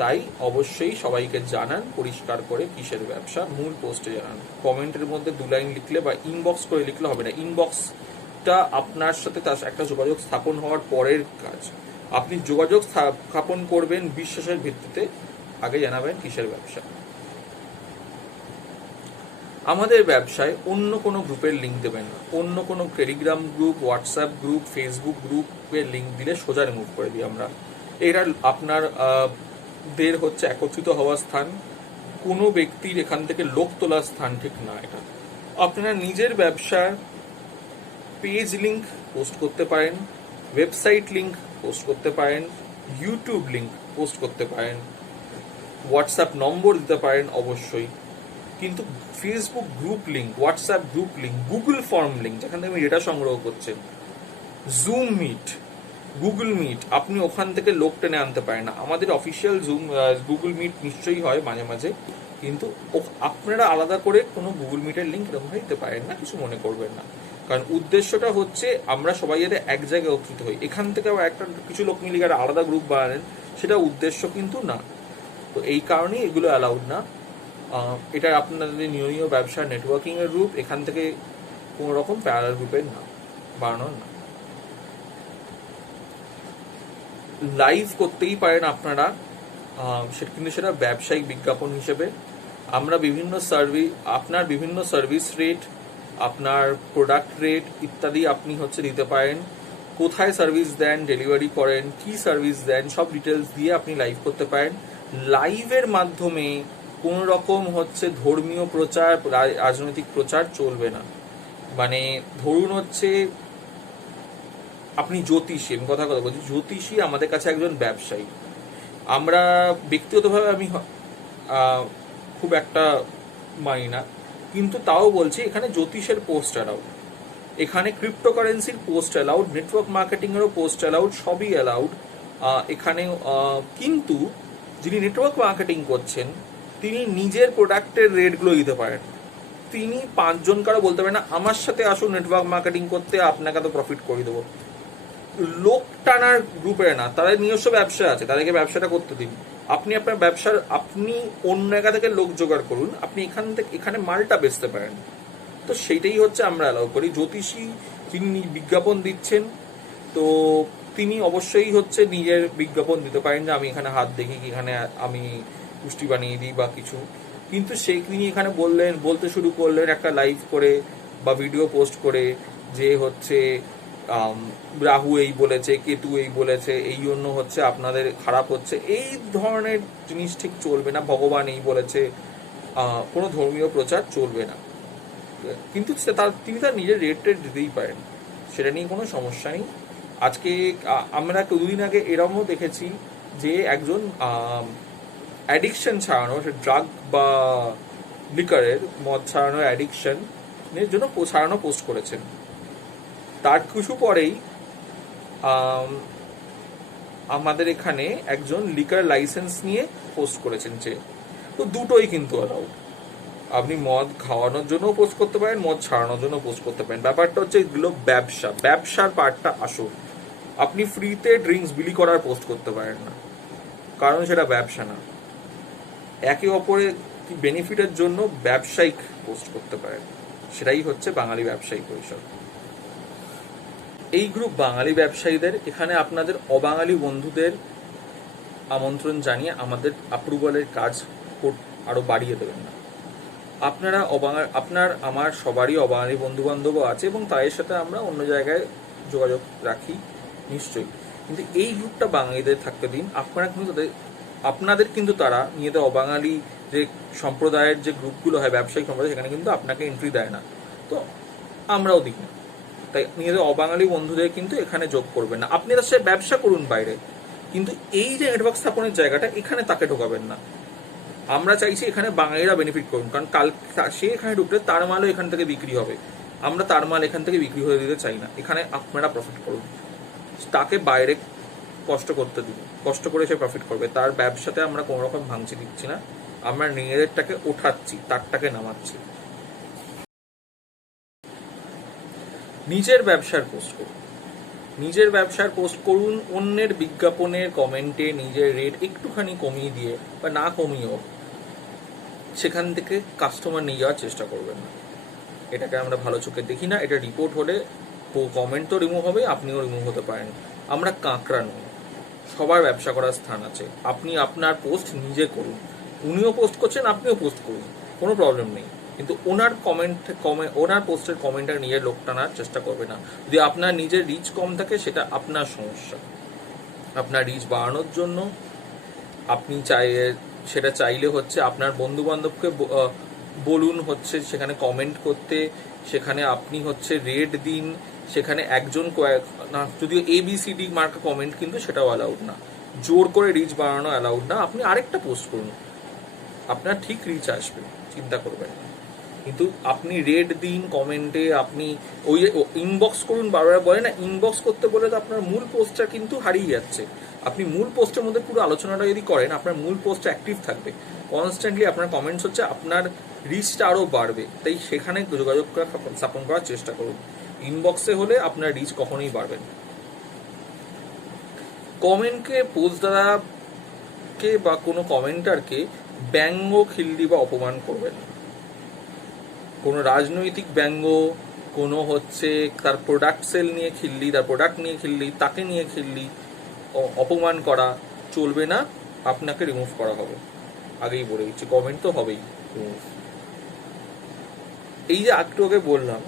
তাই অবশ্যই সবাইকে জানান পরিষ্কার করে কিসের ব্যবসা, মূল পোস্টে জানান। কমেন্টের মধ্যে 2 লাইন লিখলে বা ইনবক্স করে লিখলে হবে না। ইনবক্সটা আপনার সাথে তার একটা যোগাযোগ স্থাপন হওয়ার পরের কাজ। আপনি যোগাযোগ স্থাপন করবেন বিশ্বাসের ভিত্তিতে, আগে জানাবেন কিসের ব্যবসা। আমাদের ব্যবসায় অন্য কোনো গ্রুপের লিঙ্ক দেবেন না। অন্য কোনো Telegram group, WhatsApp group, Facebook গ্রুপের লিঙ্ক দিলে সোজা রিমুভ করে দিই আমরা। এরা আপনার দের হচ্ছে একত্রিত হওয়ার স্থান, কোনো ব্যক্তির এখান থেকে লোক তোলার স্থান ঠিক না এটা। আপনারা নিজের ব্যবসার পেজ লিঙ্ক পোস্ট করতে পারেন, ওয়েবসাইট লিঙ্ক পোস্ট করতে পারেন, ইউটিউব লিঙ্ক পোস্ট করতে পারেন, হোয়াটসঅ্যাপ নম্বর দিতে পারেন অবশ্যই, কিন্তু Facebook group link, WhatsApp group link, Google form link যেখান থেকে আপনি ডেটা সংগ্রহ করছেন, জুম মিট, গুগল মিট, আপনি ওখান থেকে লোক টেনে আনতে পারেন না। আমাদের অফিসিয়াল গুগল মিট নিশ্চয়ই হয় মাঝে মাঝে, কিন্তু আপনারা আলাদা করে কোনো গুগল মিটের লিঙ্ক এরকম দিতে পারেন না, কিছু মনে করবেন না। কারণ উদ্দেশ্যটা হচ্ছে আমরা সবাই যাতে এক জায়গায় একত্রিত হই। এখান থেকে একটা কিছু লোক মিলে একটা আলাদা গ্রুপ বানালেন, সেটা উদ্দেশ্য কিন্তু না। তো এই কারণেই এগুলো অ্যালাউড না। এটা আপনাদের নিয়মীয় ব্যবসার নেটওয়ার্কিং এর রূপ, এখান থেকে কোনো রকম প্যারালাল গ্রুপের না বানানোর না। লাইভ করতেই পারেন আপনারা, কিন্তু সেটা ব্যবসায়িক বিজ্ঞাপন হিসেবে। আমরা আপনার বিভিন্ন সার্ভিস রেট, আপনার প্রোডাক্ট রেট ইত্যাদি আপনি হচ্ছে দিতে পারেন। কোথায় সার্ভিস দেন, ডেলিভারি করেন, কি সার্ভিস দেন, সব ডিটেলস দিয়ে আপনি লাইভ করতে পারেন। লাইভের মাধ্যমে কোন রকম হচ্ছে ধর্মীয় প্রচার, রাজনৈতিক প্রচার চলবে না। মানে ধরুন হচ্ছে আপনি জ্যোতিষী, আমি কথা বলছি, জ্যোতিষী আমাদের কাছে একজন ব্যবসায়ী। আমরা ব্যক্তিগতভাবে আমি খুব একটা মানি না, কিন্তু তাও বলছি এখানে জ্যোতিষের পোস্ট অ্যালাউড, এখানে ক্রিপ্টোকারেন্সির পোস্ট অ্যালাউড, নেটওয়ার্ক মার্কেটিং এরও পোস্ট অ্যালাউড, সবই অ্যালাউড এখানে। কিন্তু যিনি নেটওয়ার্ক মার্কেটিং করছেন তিনি নিজের প্রোডাক্টের রেটগুলো দিতে পারেন। তিনি 5 জন কারো বলতে পারেন না আমার সাথে আসুন নেটওয়ার্ক মার্কেটিং করতে, আপনাকে তো প্রফিট করে দেবো। লোক টানার গ্রুপের না, তাদের নিজস্ব ব্যবসা আছে, তাদেরকে ব্যবসাটা করতে দিন। আপনি আপনার ব্যবসার আপনি অন্য জায়গা থেকে লোক জোগাড় করুন, আপনি এখানে মালটা বেচতে পারেন। তো সেইটাই হচ্ছে আমরা অ্যালাউ করি। জ্যোতিষী যিনি বিজ্ঞাপন দিচ্ছেন, তো তিনি অবশ্যই হচ্ছে নিজের বিজ্ঞাপন দিতে পারেন যে আমি এখানে হাত দেখি, এখানে আমি পুষ্টি বানিয়ে দিই বা কিছু, কিন্তু তিনি এখানে বলতে শুরু করলেন একটা লাইভ করে বা ভিডিও পোস্ট করে যে হচ্ছে রাহু এই বলেছে, কেতু এই বলেছে, এই জন্য হচ্ছে আপনাদের খারাপ হচ্ছে, এই ধরনের জিনিস ঠিক চলবে না। ভগবান এই বলেছে, কোনো ধর্মীয় প্রচার চলবে না। কিন্তু তিনি তার নিজের রেট দিতেই পারেন, সেটা নিয়ে কোনো সমস্যা নেই। আজকে আমরা 2 দিন আগে এরকমও দেখেছি যে একজন অ্যাডিকশন ছাড়ানো, ড্রাগ বা লিকারের, মদ ছাড়ানোর অ্যাডিকশনের জন্য ছাড়ানো পোস্ট করেছেন। তার কিছু পরেই আমাদের এখানে একজন লিকার লাইসেন্স নিয়ে পোস্ট করেছেন যে, তো দুটোই কিন্তু অ্যালাউড। আপনি মদ খাওয়ানোর জন্য পোস্ট করতে পারেন, মদ ছাড়ানোর জন্য পোস্ট করতে পারেন। ব্যাপারটা হচ্ছে এগুলো ব্যবসার পার্টটা আসুন। আপনি ফ্রিতে ড্রিঙ্কস বিলি করার পোস্ট করতে পারেন না, কারণ সেটা ব্যবসা না। একে অপরের বেনিফিটের জন্য ব্যবসায়িক পোস্ট করতে পারেন, সেটাই হচ্ছে বাঙালি ব্যবসায়ী পরিষদ। এই গ্রুপ বাঙালি ব্যবসায়ীদের, এখানে আপনাদের অবাঙালি বন্ধুদের আমন্ত্রণ জানিয়ে আমাদের অ্যাপ্রুভালের কাজ আরো বাড়িয়ে দেবেন না। আপনার আমার সবারই অবাঙালি বন্ধু বান্ধবও আছে এবং তাদের সাথে আমরা অন্য জায়গায় যোগাযোগ রাখি নিশ্চয়ই, কিন্তু এই গ্রুপটা বাঙালিদের থাকতে দিন। আপনাদের কিন্তু তারা নিজেদের অবাঙালি যে সম্প্রদায়ের যে গ্রুপগুলো হয়, ব্যবসায়িক সম্প্রদায়, সেখানে কিন্তু আপনাকে এন্ট্রি দেয় না, তো আমরাও দিই না। তাই নিজেদের অবাঙালি বন্ধুদের কিন্তু এখানে যোগ করবেন না। আপনি তার সাথে ব্যবসা করুন বাইরে, কিন্তু এই যে নেটওয়ার্ক স্থাপনের জায়গাটা, এখানে তাকে ঢোকাবেন না। আমরা চাইছি এখানে বাঙালিরা বেনিফিট করুন, কারণ কাল সে এখানে ঢুকলে তার মালও এখান থেকে বিক্রি হবে। আমরা তার মাল এখান থেকে বিক্রি হয়ে দিতে চাই না, এখানে আপনারা প্রফিট করুন। তাকে বাইরে কষ্ট করতে দিন, কষ্ট করে সে প্রফিট করবে। তার ব্যবসাতে আমরা কোনো রকম ভাঙচি দিচ্ছি না, আমরা নিজেদেরটাকে ওঠাচ্ছি, তারটাকে নামাচ্ছি। নিজের ব্যবসার পোস্ট করুন, নিজের ব্যবসার পোস্ট করুন। অন্যের বিজ্ঞাপনের কমেন্টে নিজের রেট একটুখানি কমিয়ে দিয়ে বা না কমিয়েও সেখান থেকে কাস্টমার নিয়ে যাওয়ার চেষ্টা করবেন না। এটাকে আমরা ভালো চোখে দেখি না। এটা রিপোর্ট হলে কমেন্ট তো রিমুভ হবে, আপনিও রিমুভ হতে পারেন। আমরা কাঁকড়া নই, সবার ব্যবসা করার স্থান আছে। আপনি আপনার পোস্ট নিজে করুন, উনিও পোস্ট করছেন, আপনিও পোস্ট করুন, কোনো প্রবলেম নেই। কিন্তু ওনার পোস্টের কমেন্টটা নিজের লোক টানার চেষ্টা করবে না। যদি আপনার নিজের রিচ কম থাকে, সেটা আপনার সমস্যা। আপনার রিচ বাড়ানোর জন্য আপনি সেটা চাইলে হচ্ছে আপনার বন্ধু বান্ধবকে বলুন হচ্ছে সেখানে কমেন্ট করতে, সেখানে আপনি হচ্ছে রেট দিন, সেখানে একজন না, যদিও ABCD মার্কা কমেন্ট কিন্তু সেটাও অ্যালাউড না। জোর করে রিচ বাড়ানো অ্যালাউড না। আপনি আরেকটা পোস্ট করুন, আপনার ঠিক রিচ আসবে, চিন্তা করবেন না। কিন্তু আপনি রেট দিন কমেন্টে, আপনি ওই ইনবক্স করুন, বারবার বলে না, ইনবক্স করতে বলে তো আপনার মূল পোস্টটা কিন্তু হারিয়ে যাচ্ছে। আপনি মূল পোস্টের মধ্যে পুরো আলোচনাটা যদি করেন, আপনার মূল পোস্টটা অ্যাক্টিভ থাকবে, কনস্ট্যান্টলি আপনার কমেন্টস হচ্ছে, আপনার রিচটা আরও বাড়বে। তাই সেখানে যোগাযোগ স্থাপন করার চেষ্টা করুন। ইনবক্সে হলে আপনার রিচ কখনোই বাড়বে না। কমেন্টকে পোস্ট দ্বারাকে বা কোনো কমেন্টারকে ব্যঙ্গ, খিল্লি বা অপমান করবেন না। কোনো রাজনৈতিক ব্যঙ্গ, কোনো হচ্ছে তার প্রোডাক্ট সেল নিয়ে খিল্লি, তার প্রোডাক্ট নিয়ে খিল্লি, তাকে নিয়ে খিল্লি, অপমান করা চলবে না। আপনাকে রিমুভ করা হবে, আগেই বলে দিচ্ছি, কমেন্ট তো হবেই রিমুভ। এই যে একটু আগে বললাম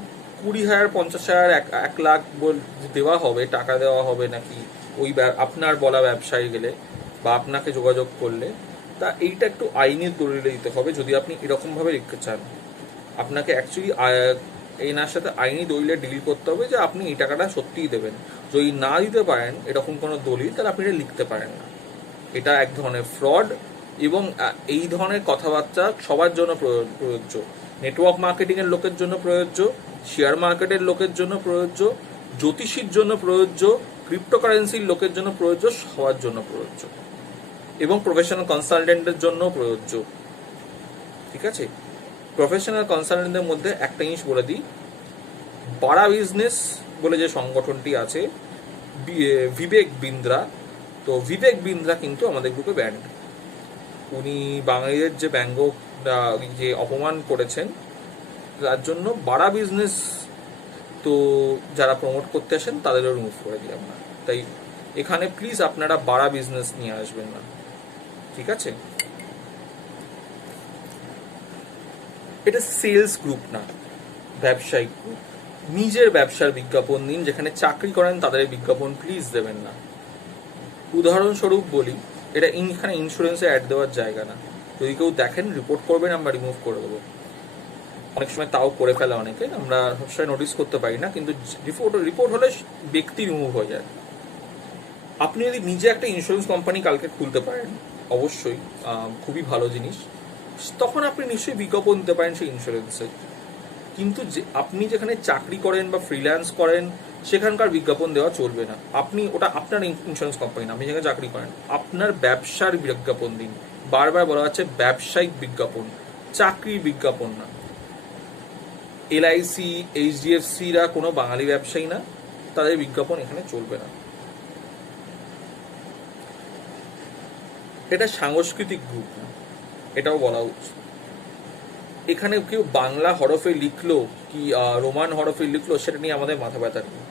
20,000, 50,000, 1 লাখ দেওয়া হবে, টাকা দেওয়া হবে নাকি ওই আপনার বলা ব্যবসায় গেলে বা আপনাকে যোগাযোগ করলে, তা এইটা একটু আইনের দলিলে দিতে হবে। যদি আপনি এরকমভাবে লিখতে চান, আপনাকে অ্যাকচুয়ালি এনার সাথে আইনি দলিলে ডিল করতে হবে যে আপনি এই টাকাটা সত্যিই দেবেন। যদি না দিতে পারেন এরকম কোনো দলিল, তাহলে আপনি এটা লিখতে পারেন না। এটা এক ধরনের ফ্রড, এবং এই ধরনের কথাবার্তা সবার জন্য প্রযোজ্য। নেটওয়ার্ক মার্কেটিংয়ের লোকের জন্য প্রযোজ্য, শেয়ার মার্কেটের লোকের জন্য প্রযোজ্য, জ্যোতিষীর জন্য প্রযোজ্য, ক্রিপ্টোকারেন্সির লোকের জন্য প্রযোজ্য, সবার জন্য প্রযোজ্য, এবং প্রফেশনাল কনসালটেন্টের জন্য প্রযোজ্য। ঠিক আছে, প্রফেশনাল কনসালটেন্টদের মধ্যে একটা জিনিস বলে দিই, বাড়া বিজনেস বলে যে সংগঠনটি আছে, বিবেক বিন্দ্রা, তো বিবেক বিন্দ্রা কিন্তু আমাদের গ্রুপে ব্যান্ড। উনি বাঙালিদের যে ব্যঙ্গ, যে অপমান করেছেন, তার জন্য বাড়া বিজনেস তো যারা প্রমোট করতে আসেন তাদেরও রিমুভ করে দিই আমরা। তাই এখানে প্লিজ আপনারা বাড়া বিজনেস নিয়ে আসবেন না, ঠিক আছে? এটা সেলস গ্রুপ না, ব্যবসায়িক গ্রুপ। নিজের ব্যবসার বিজ্ঞাপন দিন, যেখানে চাকরি করেন তাদের বিজ্ঞাপন প্লিজ দেবেন না। উদাহরণস্বরূপ বলি, এটা এখানে ইন্স্যুরেন্সে অ্যাড দেওয়ার জায়গা না। যদি কেউ দেখেন, রিপোর্ট করবেন, আমরা রিমুভ করে দেবো। অনেক সময় তাও করে ফেলে অনেকে, আমরা সবসময় নোটিস করতে পারি না, কিন্তু রিপোর্ট হলে ব্যক্তি রিমুভ হয়ে যায়। আপনি যদি নিজে একটা ইন্স্যুরেন্স কোম্পানি কালকে খুলতে পারেন, অবশ্যই খুবই ভালো জিনিস, তখন আপনি নিশ্চয়ই বিজ্ঞাপন দিতে পারেন সেই ইন্স্যুরেন্সে। কিন্তু আপনি যেখানে চাকরি করেন বা ফ্রিল্যান্স করেন, সেখানকার বিজ্ঞাপন দেওয়া চলবে না। আপনি ওটা আপনার ইন্স্যুরেন্স কোম্পানি না, আপনি যেখানে চাকরি করেন, আপনার ব্যবসার বিজ্ঞাপন দিন। বারবার বলা হচ্ছে ব্যবসায়িক বিজ্ঞাপন, চাকরির বিজ্ঞাপন না। LIC, HDFC-রা কোনো বাঙালি ব্যবসায়ী না, তাদের বিজ্ঞাপন এখানে চলবে না। এটা সাংস্কৃতিক গ্রুপ না, এটাও বলা উচিত। এখানে কেউ বাংলা হরফে লিখলো কি রোমান হরফে লিখলো, সেটা নিয়ে আমাদের মাথা ব্যথা নেই।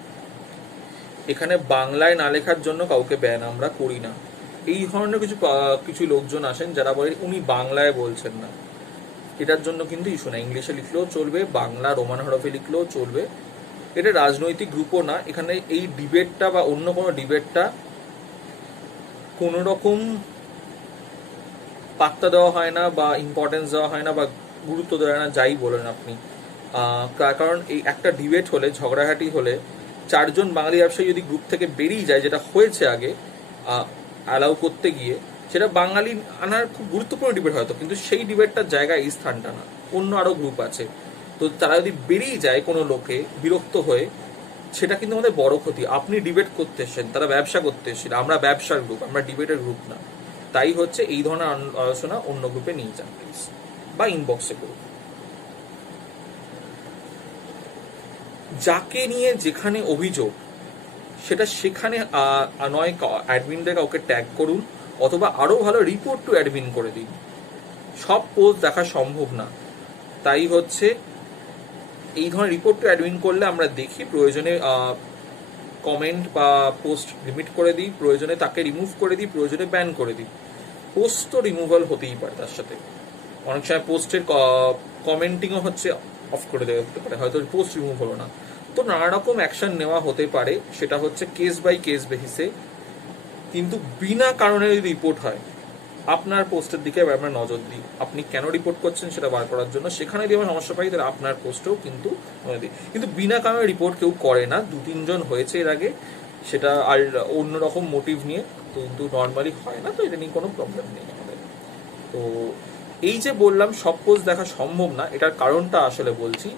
এখানে বাংলায় না লেখার জন্য কাউকে ব্যান আমরা করি না। এই ধরনের কিছু লোকজন আসেন যারা বলে উনি বাংলায় বলছেন না। এটার জন্য কিন্তু ইস্যু না, ইংলিশে লিখলেও চলবে, বাংলা রোমান হরফে লিখলেও চলবে। এটা রাজনৈতিক গ্রুপও না, এখানে এই ডিবেটটা বা অন্য কোনো ডিবেটটা কোনো রকম পাত্তা দেওয়া হয় না বা ইম্পর্টেন্স দেওয়া হয় না বা গুরুত্ব দেওয়া হয় না, যাই বলেন আপনি। কারণ এই একটা ডিবেট হলে, ঝগড়াঝাটি হলে, চারজন বাঙালি ব্যবসায়ী যদি গ্রুপ থেকে বেরিয়ে যায়, যেটা হয়েছে আগে অ্যালাউ করতে গিয়ে, সেটা বাঙালি আনার খুব গুরুত্বপূর্ণ ডিবেট হয়তো, কিন্তু সেই ডিবেটটার জায়গায় এই স্থানটা না, অন্য আরো গ্রুপ আছে। তো তারা যদি বেরিয়ে যায় কোনো লোকে বিরক্ত হয়ে, সেটা কিন্তু আমাদের বড় ক্ষতি। আপনি ডিবেট করতে এসেছেন, তারা ব্যবসা করতে এসেছিল, আমরা ব্যবসার গ্রুপ, আমরা ডিবেটের গ্রুপ না। তাই হচ্ছে এই ধরনের আলোচনা অন্য গ্রুপে নিয়ে যান প্লিজ, বা ইনবক্সে করুন। যাকে নিয়ে যেখানে অভিযোগ, সেটা সেখানে নয় অ্যাডমিনদের কাউকে ট্যাগ করুন, অথবা আরো ভালো রিপোর্ট টু অ্যাডমিন করে দিন। সব পোস্ট দেখা সম্ভব না, তাই হচ্ছে এই ধরনের রিপোর্ট টু অ্যাডমিন করলে আমরা দেখি, প্রয়োজনে কমেন্ট বা পোস্ট লিমিট করে দিই, প্রয়োজনে তাকে রিমুভ করে দিই, প্রয়োজনে ব্যান করে দিই। পোস্ট তো রিমুভাল হতেই পারে, তার সাথে অনেক সময় পোস্টের কমেন্টিংও হচ্ছে অফ করে দেওয়া হতে পারে, হয়তো পোস্ট রিমুভ হলো না। তো নানা রকম অ্যাকশন নেওয়া হতে পারে, সেটা হচ্ছে কেস বাই কেস বেসিসে। কিন্তু বিনা কারণে যদি রিপোর্ট হয়, আপনার পোস্টের দিকে আমরা নজর দিই, আপনি কেন রিপোর্ট করছেন সেটা বার করার জন্য। সেখানে যদি আমরা সমস্যা পাই, তাহলে আপনার পোস্টেও কিন্তু দিই। কিন্তু বিনা কারণে রিপোর্ট কেউ করে না, 2-3 জন হয়েছে এর আগে, সেটা আর অন্যরকম মোটিভ নিয়ে, কিন্তু নর্মালি হয় না। তো এটা নিয়ে কোনো প্রবলেম নেই আমাদের। তো এই যে বললাম সব পোস্ট দেখা সম্ভব না, এটার কারণটা আসলে বলছি।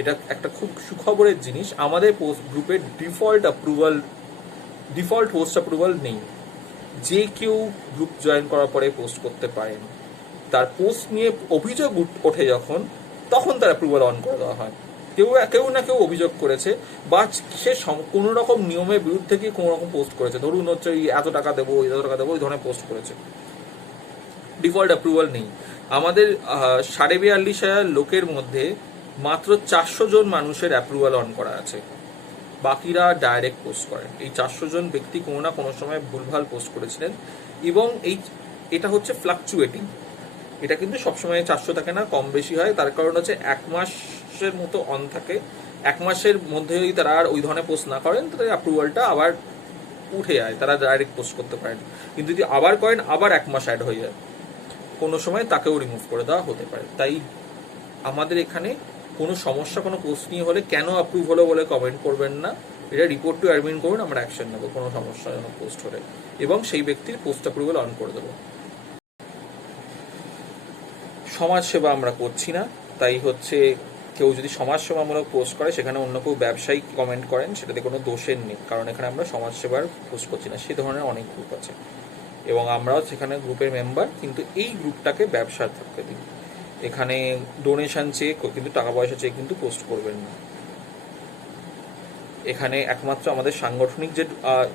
এটা একটা খুব সুখবরের জিনিস, আমাদের পোস্ট গ্রুপের ডিফল্ট পোস্ট অ্যাপ্রুভাল নেই। যে কেউ গ্রুপ জয়েন করার পরে পোস্ট করতে পারেন, তার পোস্ট নিয়ে অভিযোগ ওঠে যখন, তখন তার অ্যাপ্রুভাল অন করে দেওয়া হয়। কেউ না কেউ অভিযোগ করেছে, বা সে কোনো রকম নিয়মের বিরুদ্ধে গিয়ে কোনো রকম পোস্ট করেছে, ধরুন হচ্ছে এত টাকা দেবো, এত টাকা দেবো, ওই ধরনের পোস্ট করেছে, ডিফল্ট অ্যাপ্রুভাল নেই। আমাদের 42,500 লোকের মধ্যে মাত্র 400 জন মানুষের অ্যাপ্রুভাল অন করা আছে, বাকিরা ডাইরেক্ট পোস্ট করেন। এই 400 জন ব্যক্তি কোনো না কোনো সময় ভুলভাল পোস্ট করেছিলেন, এবং এটা হচ্ছে ফ্লাকচুয়েটিং। এটা কিন্তু সবসময় 400 থাকে না, কম বেশি হয়। তার কারণ হচ্ছে 1 মাসের মতো অন থাকে, 1 মাসের মধ্যে যদি তারা আর ওই ধরনের পোস্ট না করেন, তাদের অ্যাপ্রুভালটা আবার উঠে যায়, তারা ডাইরেক্ট পোস্ট করতে পারেন। কিন্তু যদি আবার করেন, আবার 1 মাস অ্যাড হয়ে যায়, কোনো সময় তাকেও রিমুভ করে দেওয়া হতে পারে। তাই আমাদের এখানে কোনো সমস্যা কোনো পোস্ট নিয়ে হলে কেন অ্যাপ্রুভ হলো বলে কমেন্ট করবেন না, এটা রিপোর্ট টু অ্যাডমিন করুন, আমরা অ্যাকশন নেবো কোনো সমস্যাজনক পোস্ট হলে, এবং সেই ব্যক্তির পোস্ট অ্যাপ্রুভাল অন করে দেবো। সমাজসেবা আমরা করছি না, তাই হচ্ছে কেউ যদি সমাজসেবামূলক পোস্ট করে, সেখানে অন্য কেউ ব্যবসায়িক কমেন্ট করেন, সেটাতে কোনো দোষের নেই, কারণ এখানে আমরা সমাজসেবার পোস্ট করছি না। সেই ধরনের অনেক গ্রুপ আছে, এবং আমরাও সেখানে গ্রুপের মেম্বার, কিন্তু এই গ্রুপটাকে ব্যবসার থাকতে দিই। এখানে ডোনেশন চেক, কিন্তু টাকা পয়সা চেক কিন্তু পোস্ট করবেন না। এখানে একমাত্র আমাদের সাংগঠনিক যে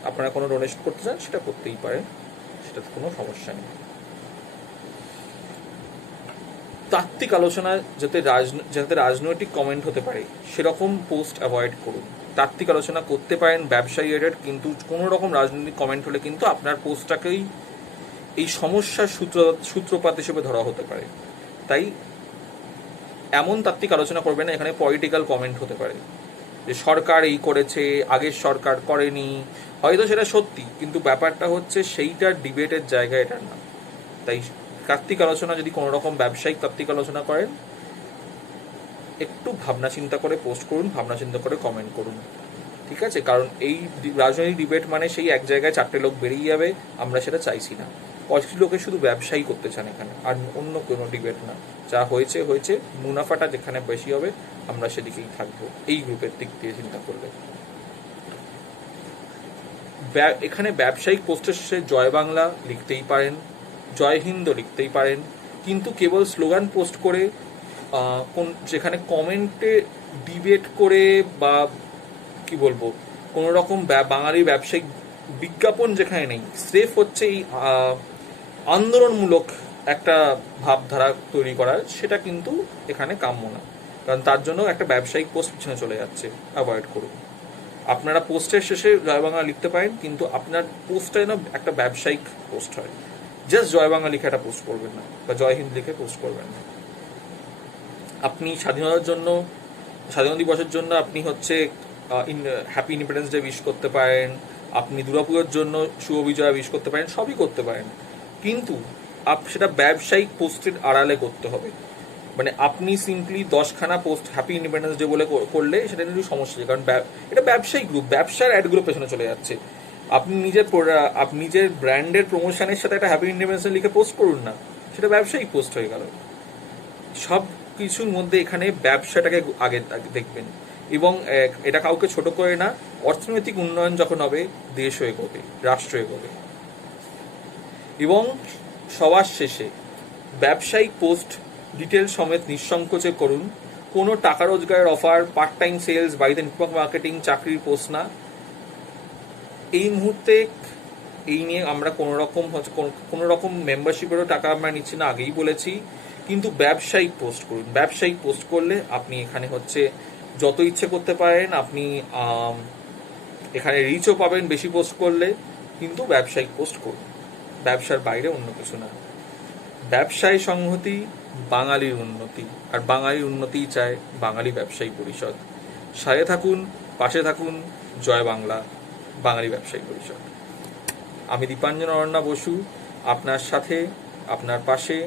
আপনারা কোনো ডোনেশন করতে চান, সেটা করতেই পারেন, সেটাতে কোনো সমস্যা নেই। তাত্ত্বিক আলোচনা যাতে রাজনৈতিক কমেন্ট হতে পারে, সেরকম পোস্ট অ্যাভয়েড করুন। তাত্ত্বিক আলোচনা করতে পারেন ব্যবসায়ী রিলেটেড, কিন্তু কোনো রকম রাজনৈতিক কমেন্ট হলে কিন্তু আপনার পোস্টটাকেই এই সমস্যার সূত্রপাত হিসেবে ধরা হতে পারে। তাই এমন তাত্ত্বিক আলোচনা করবেন না, এখানে পলিটিক্যাল কমেন্ট হতে পারে, যে সরকার এই করেছে, আগের সরকার করেনি, হয়তো সেটা সত্যি, কিন্তু ব্যাপারটা হচ্ছে সেইটার ডিবেটের জায়গা এটা না। তাই তাত্ত্বিক আলোচনা যদি কোনো রকম ব্যবসায়িক তাত্ত্বিক আলোচনা করেন, একটু ভাবনা চিন্তা করে পোস্ট করুন, ভাবনা চিন্তা করে কমেন্ট করুন, ঠিক আছে? কারণ এই রাজনৈতিক ডিবেট মানে সেই এক জায়গায় 4টে লোক বেরিয়ে যাবে, আমরা সেটা চাইছি না। 25 লোকে শুধু ব্যবসায়ী করতে চান এখানে, আর অন্য কোনো ডিবেট না। যা হয়েছে হয়েছে, মুনাফাটা যেখানে বেশি হবে আমরা সেদিকেই থাকবো, এই গ্রুপের দিক দিয়ে চিন্তা করলে। এখানে ব্যবসায়িক পোস্টের শেষে জয় বাংলা লিখতেই পারেন, জয় হিন্দ লিখতেই পারেন, কিন্তু কেবল স্লোগান পোস্ট করে যেখানে কমেন্টে ডিবেট করে বা কি বলবো কোনো রকম বাঙালি ব্যবসায়িক বিজ্ঞাপন যেখানে নেই, স্রেফ হচ্ছে এই আন্দোলনমূলক একটা ভাবধারা তৈরি করার, সেটা কিন্তু এখানে কাম্য না। কারণ তার জন্য একটা ব্যবসায়িক পোস্ট পিছনে চলে যাচ্ছে, অ্যাভয়েড করুন। আপনারা পোস্টের শেষে জয় বাংলা লিখতে পারেন, কিন্তু আপনার পোস্টটা যেন একটা ব্যবসায়িক পোস্ট হয়। জাস্ট জয় বাংলা লিখে একটা পোস্ট করবেন না, বা জয় হিন্দ লিখে পোস্ট করবেন না। আপনি স্বাধীনতা দিবসের জন্য আপনি হচ্ছে হ্যাপি ইন্ডিপেন্ডেন্স ডে উইশ করতে পারেন, আপনি দুর্গাপুজোর জন্য শুভ বিজয়া উইশ করতে পারেন, সবই করতে পারেন, কিন্তু সেটা ব্যবসায়িক পোস্টের আড়ালে করতে হবে। মানে আপনি সিম্পলি 10খানা পোস্ট হ্যাপি ইন্ডিপেন্ডেন্স ডে বলে করলে সেটা একটু সমস্যা আছে, কারণ এটা ব্যবসায়িক গ্রুপ, ব্যবসার অ্যাডগুলো পেছনে চলে যাচ্ছে। আপনি নিজের ব্র্যান্ডের প্রমোশনের সাথে একটা হ্যাপি ইন্ডিপেন্ডেন্স ডে লিখে পোস্ট করুন না, সেটা ব্যবসায়িক পোস্ট হয়ে গেল। সব কিছুর মধ্যে এখানে ব্যবসাটাকে আগে দেখবেন, এবং এটা কাউকে ছোট করে না। অর্থনৈতিক উন্নয়ন যখন হবে, দেশও এগোবে, রাষ্ট্র এগোবে। এবং সবার শেষে ব্যবসায়িক পোস্ট ডিটেল সমেত নিঃসংকোচে করুন। কোনো টাকা রোজগারের অফার, পার্ট টাইম সেলস, বাড়িতে নেটওয়ার্ক মার্কেটিং, চাকরির পোস্ট না। এই মুহূর্তে এই নিয়ে আমরা কোনো রকম মেম্বারশিপেরও টাকা আমরা নিচ্ছি না, আগেই বলেছি। কিন্তু ব্যবসায়িক পোস্ট করুন। ব্যবসায়িক পোস্ট করলে আপনি এখানে হচ্ছে যত ইচ্ছে করতে পারেন, আপনি এখানে রিচও পাবেন বেশি পোস্ট করলে, কিন্তু ব্যবসায়িক পোস্ট করুন, ব্যবসার বাইরে অন্য কিছু না। ব্যবসায় সংহতি বাঙালির উন্নতি, আর বাঙালির উন্নতিই চায় বাঙালি ব্যবসায়ী পরিষদ। সাথে থাকুন, পাশে থাকুন। জয় বাংলা, বাঙালি ব্যবসায়ী পরিষদ। আমি দীপাঞ্জন অরণ্যা বসু, আপনার সাথে, আপনার পাশে।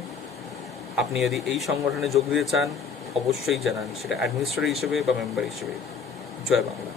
আপনি যদি এই সংগঠনে যোগ দিতে চান, অবশ্যই জানান, সেটা অ্যাডমিনিস্ট্রেটর হিসেবে বা মেম্বার হিসেবে। জয় বাংলা।